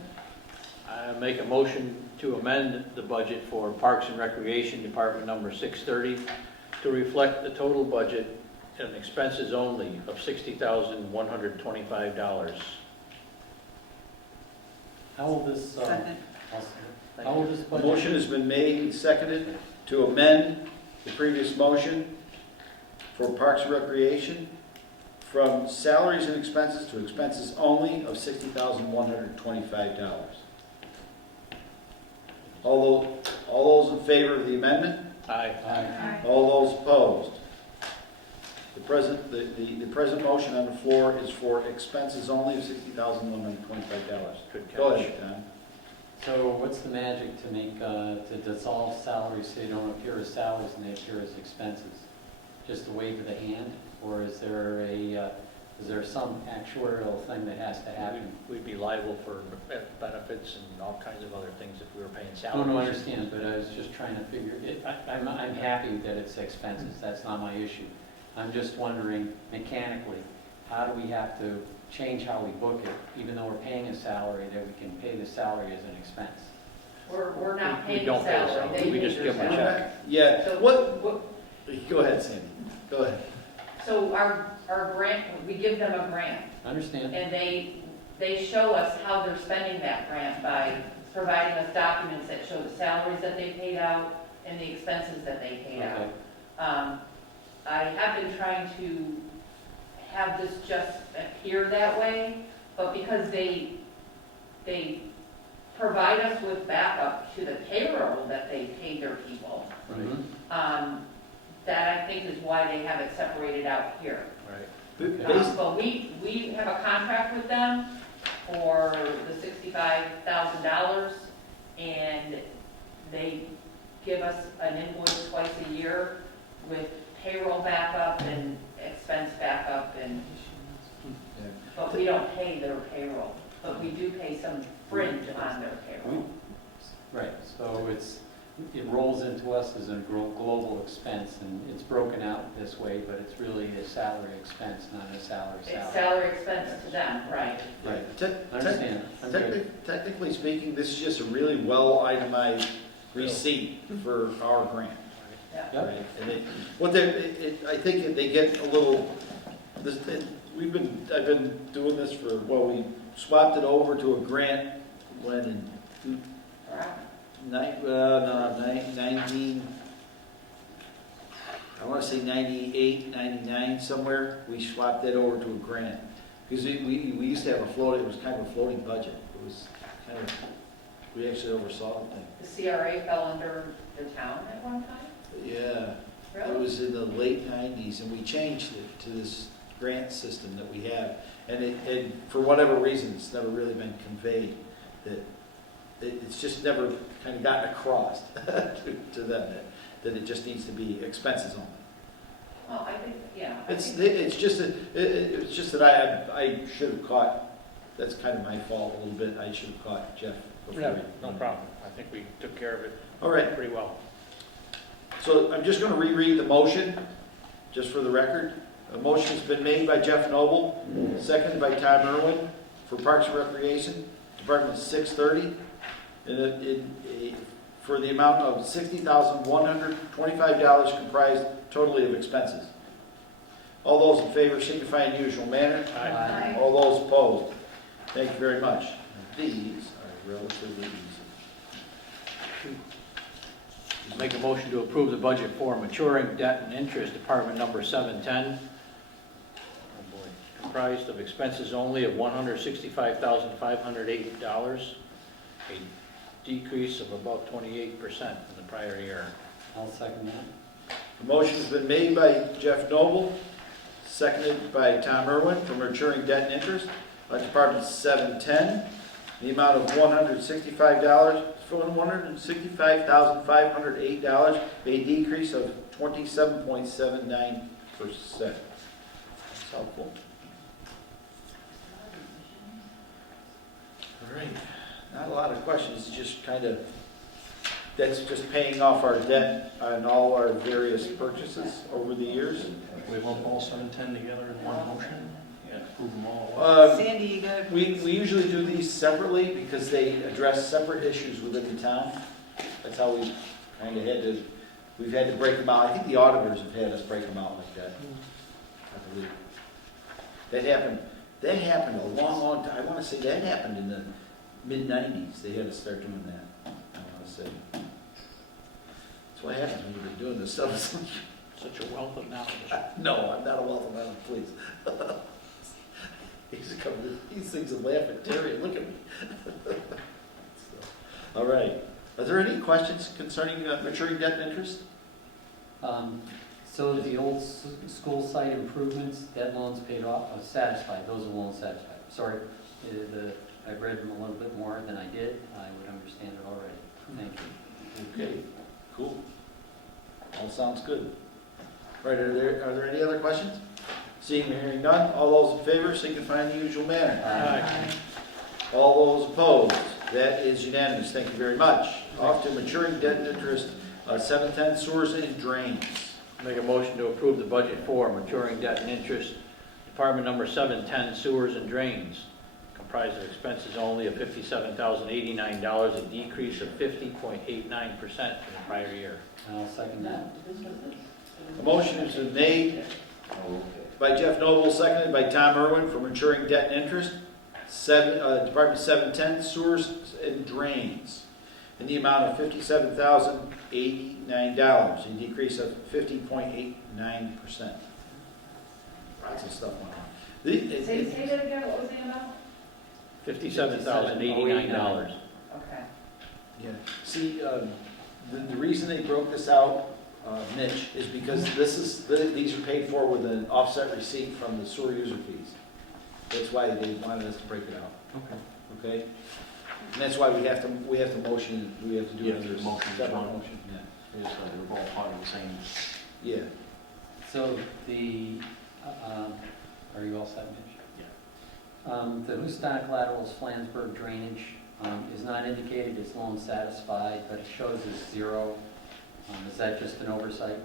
I make a motion to amend the budget for Parks and Recreation, Department number 630, to reflect the total budget and expenses only of $60,125. How will this, Second. how will this A budget? motion has been made and seconded to amend the previous motion for Parks and Recreation from salaries and expenses to expenses only of $60,125. All those in favor of the amendment? Aye. Aye. All those opposed? The present motion on the floor is for expenses only of $60,125. Good catch. Go ahead, Don. So what's the magic to make, to dissolve salaries so they don't appear as salaries and they appear as expenses? just a wave of the hand? Or is there some actuarial thing that has to happen? We'd be liable for benefits and all kinds of other things if we were paying I salaries. don't understand, but I was just trying to figure it. I'm happy that it's expenses, that's not my issue. I'm just wondering mechanically, how do we have to change how we book it, even though we're paying a salary, that we can pay the salary as an expense? We're not We paying don't pay a salary, salary. they We pay just their give them a salary. check. Yeah, So what, go ahead, Sandy, go ahead. So our grant, we give them a grant, Understand? and they show us how they're spending that grant by providing us documents that show the salaries that they paid out and the expenses that they paid out. Okay. I have been trying to have this just appear that way, but because they provide us with backup to the payroll that they pay their people, Mhm. that I think is why they have it separated out here. Right. But we have a contract with them for the $65,000, and they give us an invoice twice a year with payroll backup and expense backup, but we don't pay their payroll, but we do pay some fringe on their payroll. Right, so it rolls into us as a global expense, and it's broken out this way, but it's really a salary expense, not a salary. It's salary expense to them, right? Right. Understand. I'm good. Technically speaking, this is just a really well itemized receipt for our grant. Yeah. Yep. Right, and I think they get a little, I've been doing this for, we swapped it over to a grant when in Right. 19, I want to say 98, 99 somewhere, we swapped that over to a grant. Because we used to have it was kind of a floating budget. It was kind of, we actually oversaw the thing. The CRA fell under the town at one time? Yeah. It Really? was in the late 90s, and we changed it to this grant system that we have. And for whatever reason, it's never really been conveyed that it's just never kind of gotten across to them that it just needs to be expenses only. Well, I think, yeah. It's just that I should have caught. That's kind of my fault a little bit. I should have caught Jeff before. Yeah, no problem. I think we took care of it All right. pretty well. So I'm just going to reread the motion, just for the record. A motion's been made by Jeff Noble, seconded by Tom Irwin for Parks and Recreation, Department 630, for the amount of $60,125 comprised totally of expenses. All those in favor signify in the usual manner. Aye. All those opposed. Thank you very much. These are relatively easy. Make a motion to approve the budget for maturing debt and interest, Department number 710. Oh boy. Comprised of expenses only of $165,508, a decrease of about 28% from the prior year. I'll second that. The motion's been made by Jeff Noble, seconded by Tom Irwin for maturing debt and interest on Department 710, the amount of $165,508, a decrease of 27.79%. That's helpful. All right, not a lot of questions, just kind of, that's just paying off our debt on all our various purchases over the years. We lump all 710 together in one motion? Yeah, approve them all. Sandy, you got We usually do these separately because they address separate issues within the town. That's how we kind of we've had to break them out. I think the auditors have had us break them out like that, I believe. That happened a long time. I want to say that happened in the mid-90s. They had to start doing that, I want to say. That's what happens when you've been doing this stuff. Such a wealth of knowledge. No, I'm not a wealth of knowledge, please. These things and laugh at Terry, look at me. All right. Are there any questions concerning maturing debt and interest? So the old school site improvements, debt loans paid off, satisfied, those are loans satisfied. Sorry, I've read them a little bit more than I did. I would understand it already. Thank you. Okay, cool. All sounds good. Right, are there any other questions? Seeing or hearing none, all those in favor signify in the usual manner. Aye. All those opposed, that is unanimous, thank you very much. Off to maturing debt and interest, 710 sewers and drains. Make a motion to approve the budget for maturing debt and interest, Department number 710 sewers and drains, comprised of expenses only of $57,089, a decrease of 50.89% from the prior year. I'll second that. A motion has been made by Jeff Noble, seconded by Tom Irwin for maturing debt and interest, Department 710 sewers and drains, in the amount of $57,089, a decrease of 50.89%. Lots of stuff went on. Say that again, what was the amount? $57,089. Okay. Yeah, see, the reason they broke this out, Mitch, is because these are paid for with an offset receipt from the sewer user fees. That's why they wanted us to break it out, Okay. okay? And that's why we have to motion, we have to do You it have to under motion each separate one. motion, yeah. It's like they're all part of the same. Yeah, So the, are you all set, Mitch? The Houstonic Laterals Flansburgh drainage is not indicated as loan satisfied, but it shows as zero. Is that just an oversight?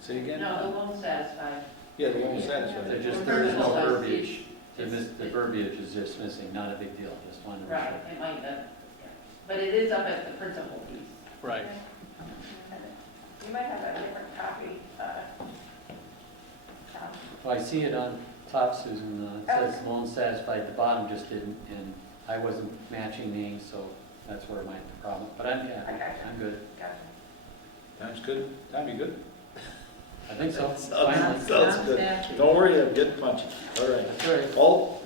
say again? No, the loan's satisfied. Yeah, the loan satisfied. There is no verbiage. The verbiage is just missing, not a big deal, just wanted to make Right, sure. it might, but it is up at the principal piece. Right. You might have a different copy, Tom. Well, I see it on top, Susan, it says loan satisfied, the bottom just didn't, and I wasn't matching names, so that's where my problem, but I got you. I'm good. Gotcha. Sounds good? Tom, you good? I think so. Sounds good. Don't worry, I'm getting punchy. All right. That's all right. All,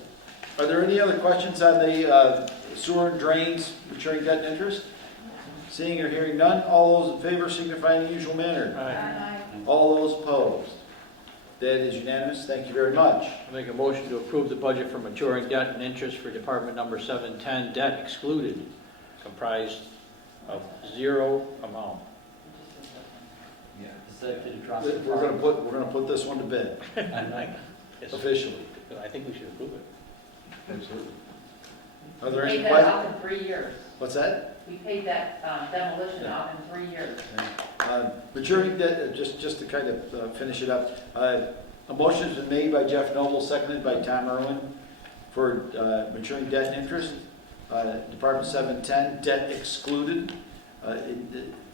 are there any other questions on the sewer and drains maturing debt and interest? Seeing or hearing none, all those in favor signify in the usual manner. Aye. All those opposed? That is unanimous, thank you very much. Make a motion to approve the budget for maturing debt and interest for Department number 710, debt excluded, comprised of zero amount. Is that, did it drop? We're gonna put this one to bed Yes. officially. I think we should approve it. Absolutely. Are there We any paid that questions? off in 3 years. What's that? We paid that demolition off in 3 years. Maturing debt, just to kind of finish it up, a motion has been made by Jeff Noble, seconded by Tom Irwin for maturing debt and interest, Department 710, debt excluded,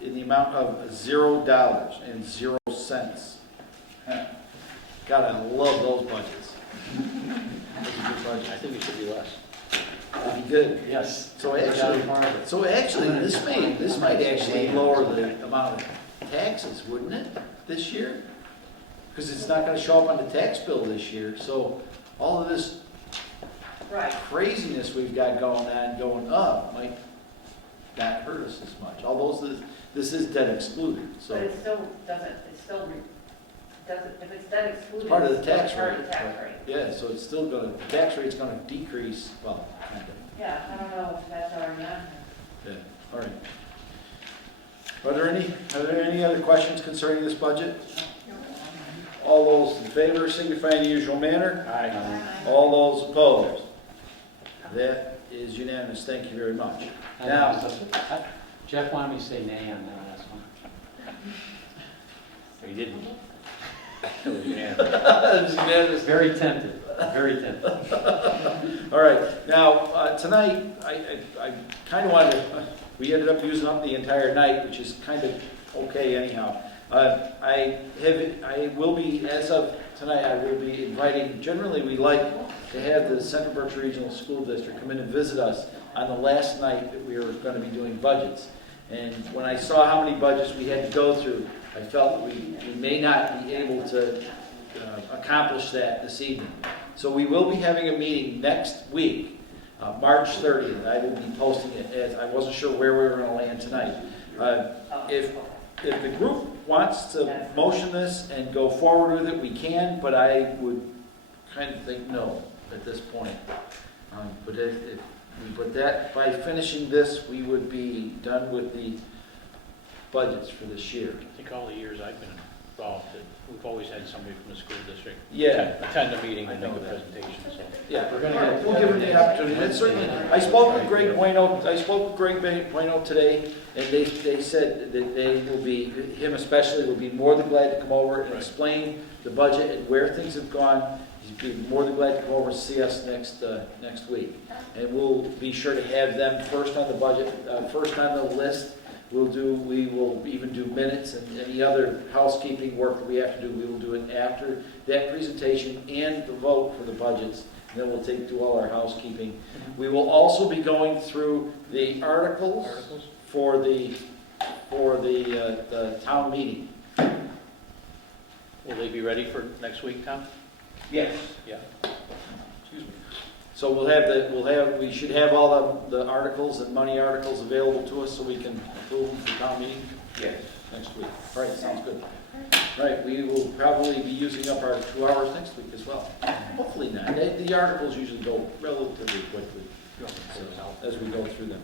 in the amount of $0.00. God, I love those budgets. That's a good budget. I think it should be less. That'd be good. Yes. So actually, this might actually lower the amount of taxes, wouldn't it, this year? Because it's not gonna show up on the tax bill this year, so all of this Right. craziness we've got going up might not hurt us as much. Although this is debt excluded, But so it still doesn't, if it's debt excluded. it's part of the it's still tax part rate. of the tax rate. Yeah, so it's still gonna, the tax rate's gonna decrease, well, kind of. Yeah, I don't know if that's already on here. Yeah, all right. Are there any other questions concerning this budget? All those in favor signify in the usual manner. Aye. All those opposed? That is unanimous, thank you very much. Now, Jeff wanted me to say nay on that last one. We didn't. It was unanimous. it was unanimous. Very tempted, very tempted. All right, now, tonight, I kind of wanted to, we ended up using up the entire night, which is kind of okay anyhow. I will be, as of tonight, I will be inviting, generally we like to have the Central Berkshire Regional School District come in and visit us on the last night that we were going to be doing budgets. And when I saw how many budgets we had to go through, I felt we may not be able to accomplish that this evening. So we will be having a meeting next week, March 30th. I will be posting it, as I wasn't sure where we were going to land tonight. If the group wants to motion this and go forward with it, we can, but I would kind of think no at this point. But if we put that, by finishing this, we would be done with the budgets for this year. I think all the years I've been involved, we've always had somebody from the school district Yeah. attend the meeting and make a presentation, so. Yeah, we'll give them the opportunity. And certainly, I spoke with Greg Bueno today, and they said that they will be, him especially, will be more than glad to come over and explain the budget and where things have gone. He'd be more than glad to come over and see us next week. And we'll be sure to have them first on the budget, first on the list. We will even do minutes and any other housekeeping work that we have to do. We will do it after that presentation and the vote for the budgets. And then we'll do all our housekeeping. We will also be going through the articles for the town meeting. Will they be ready for next week, Tom? Yes. Yeah. Excuse me. So we should have all the articles and money articles available to us so we can approve them for town meeting. Yes. Next week. All right, sounds good. All right, we will probably be using up our 2 hours next week as well. Hopefully not. The articles usually go relatively quickly as we go through them.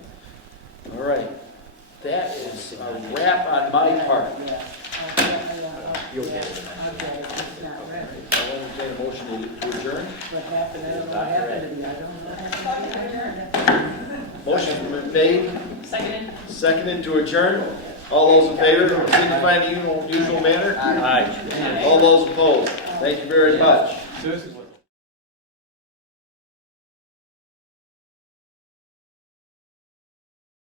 All right, that is a wrap on my part. You'll get it. I'll entertain a motion to adjourn. Motion's been made, seconded to adjourn. All those in favor, signify in the usual manner. Aye. All those opposed. Thank you very much.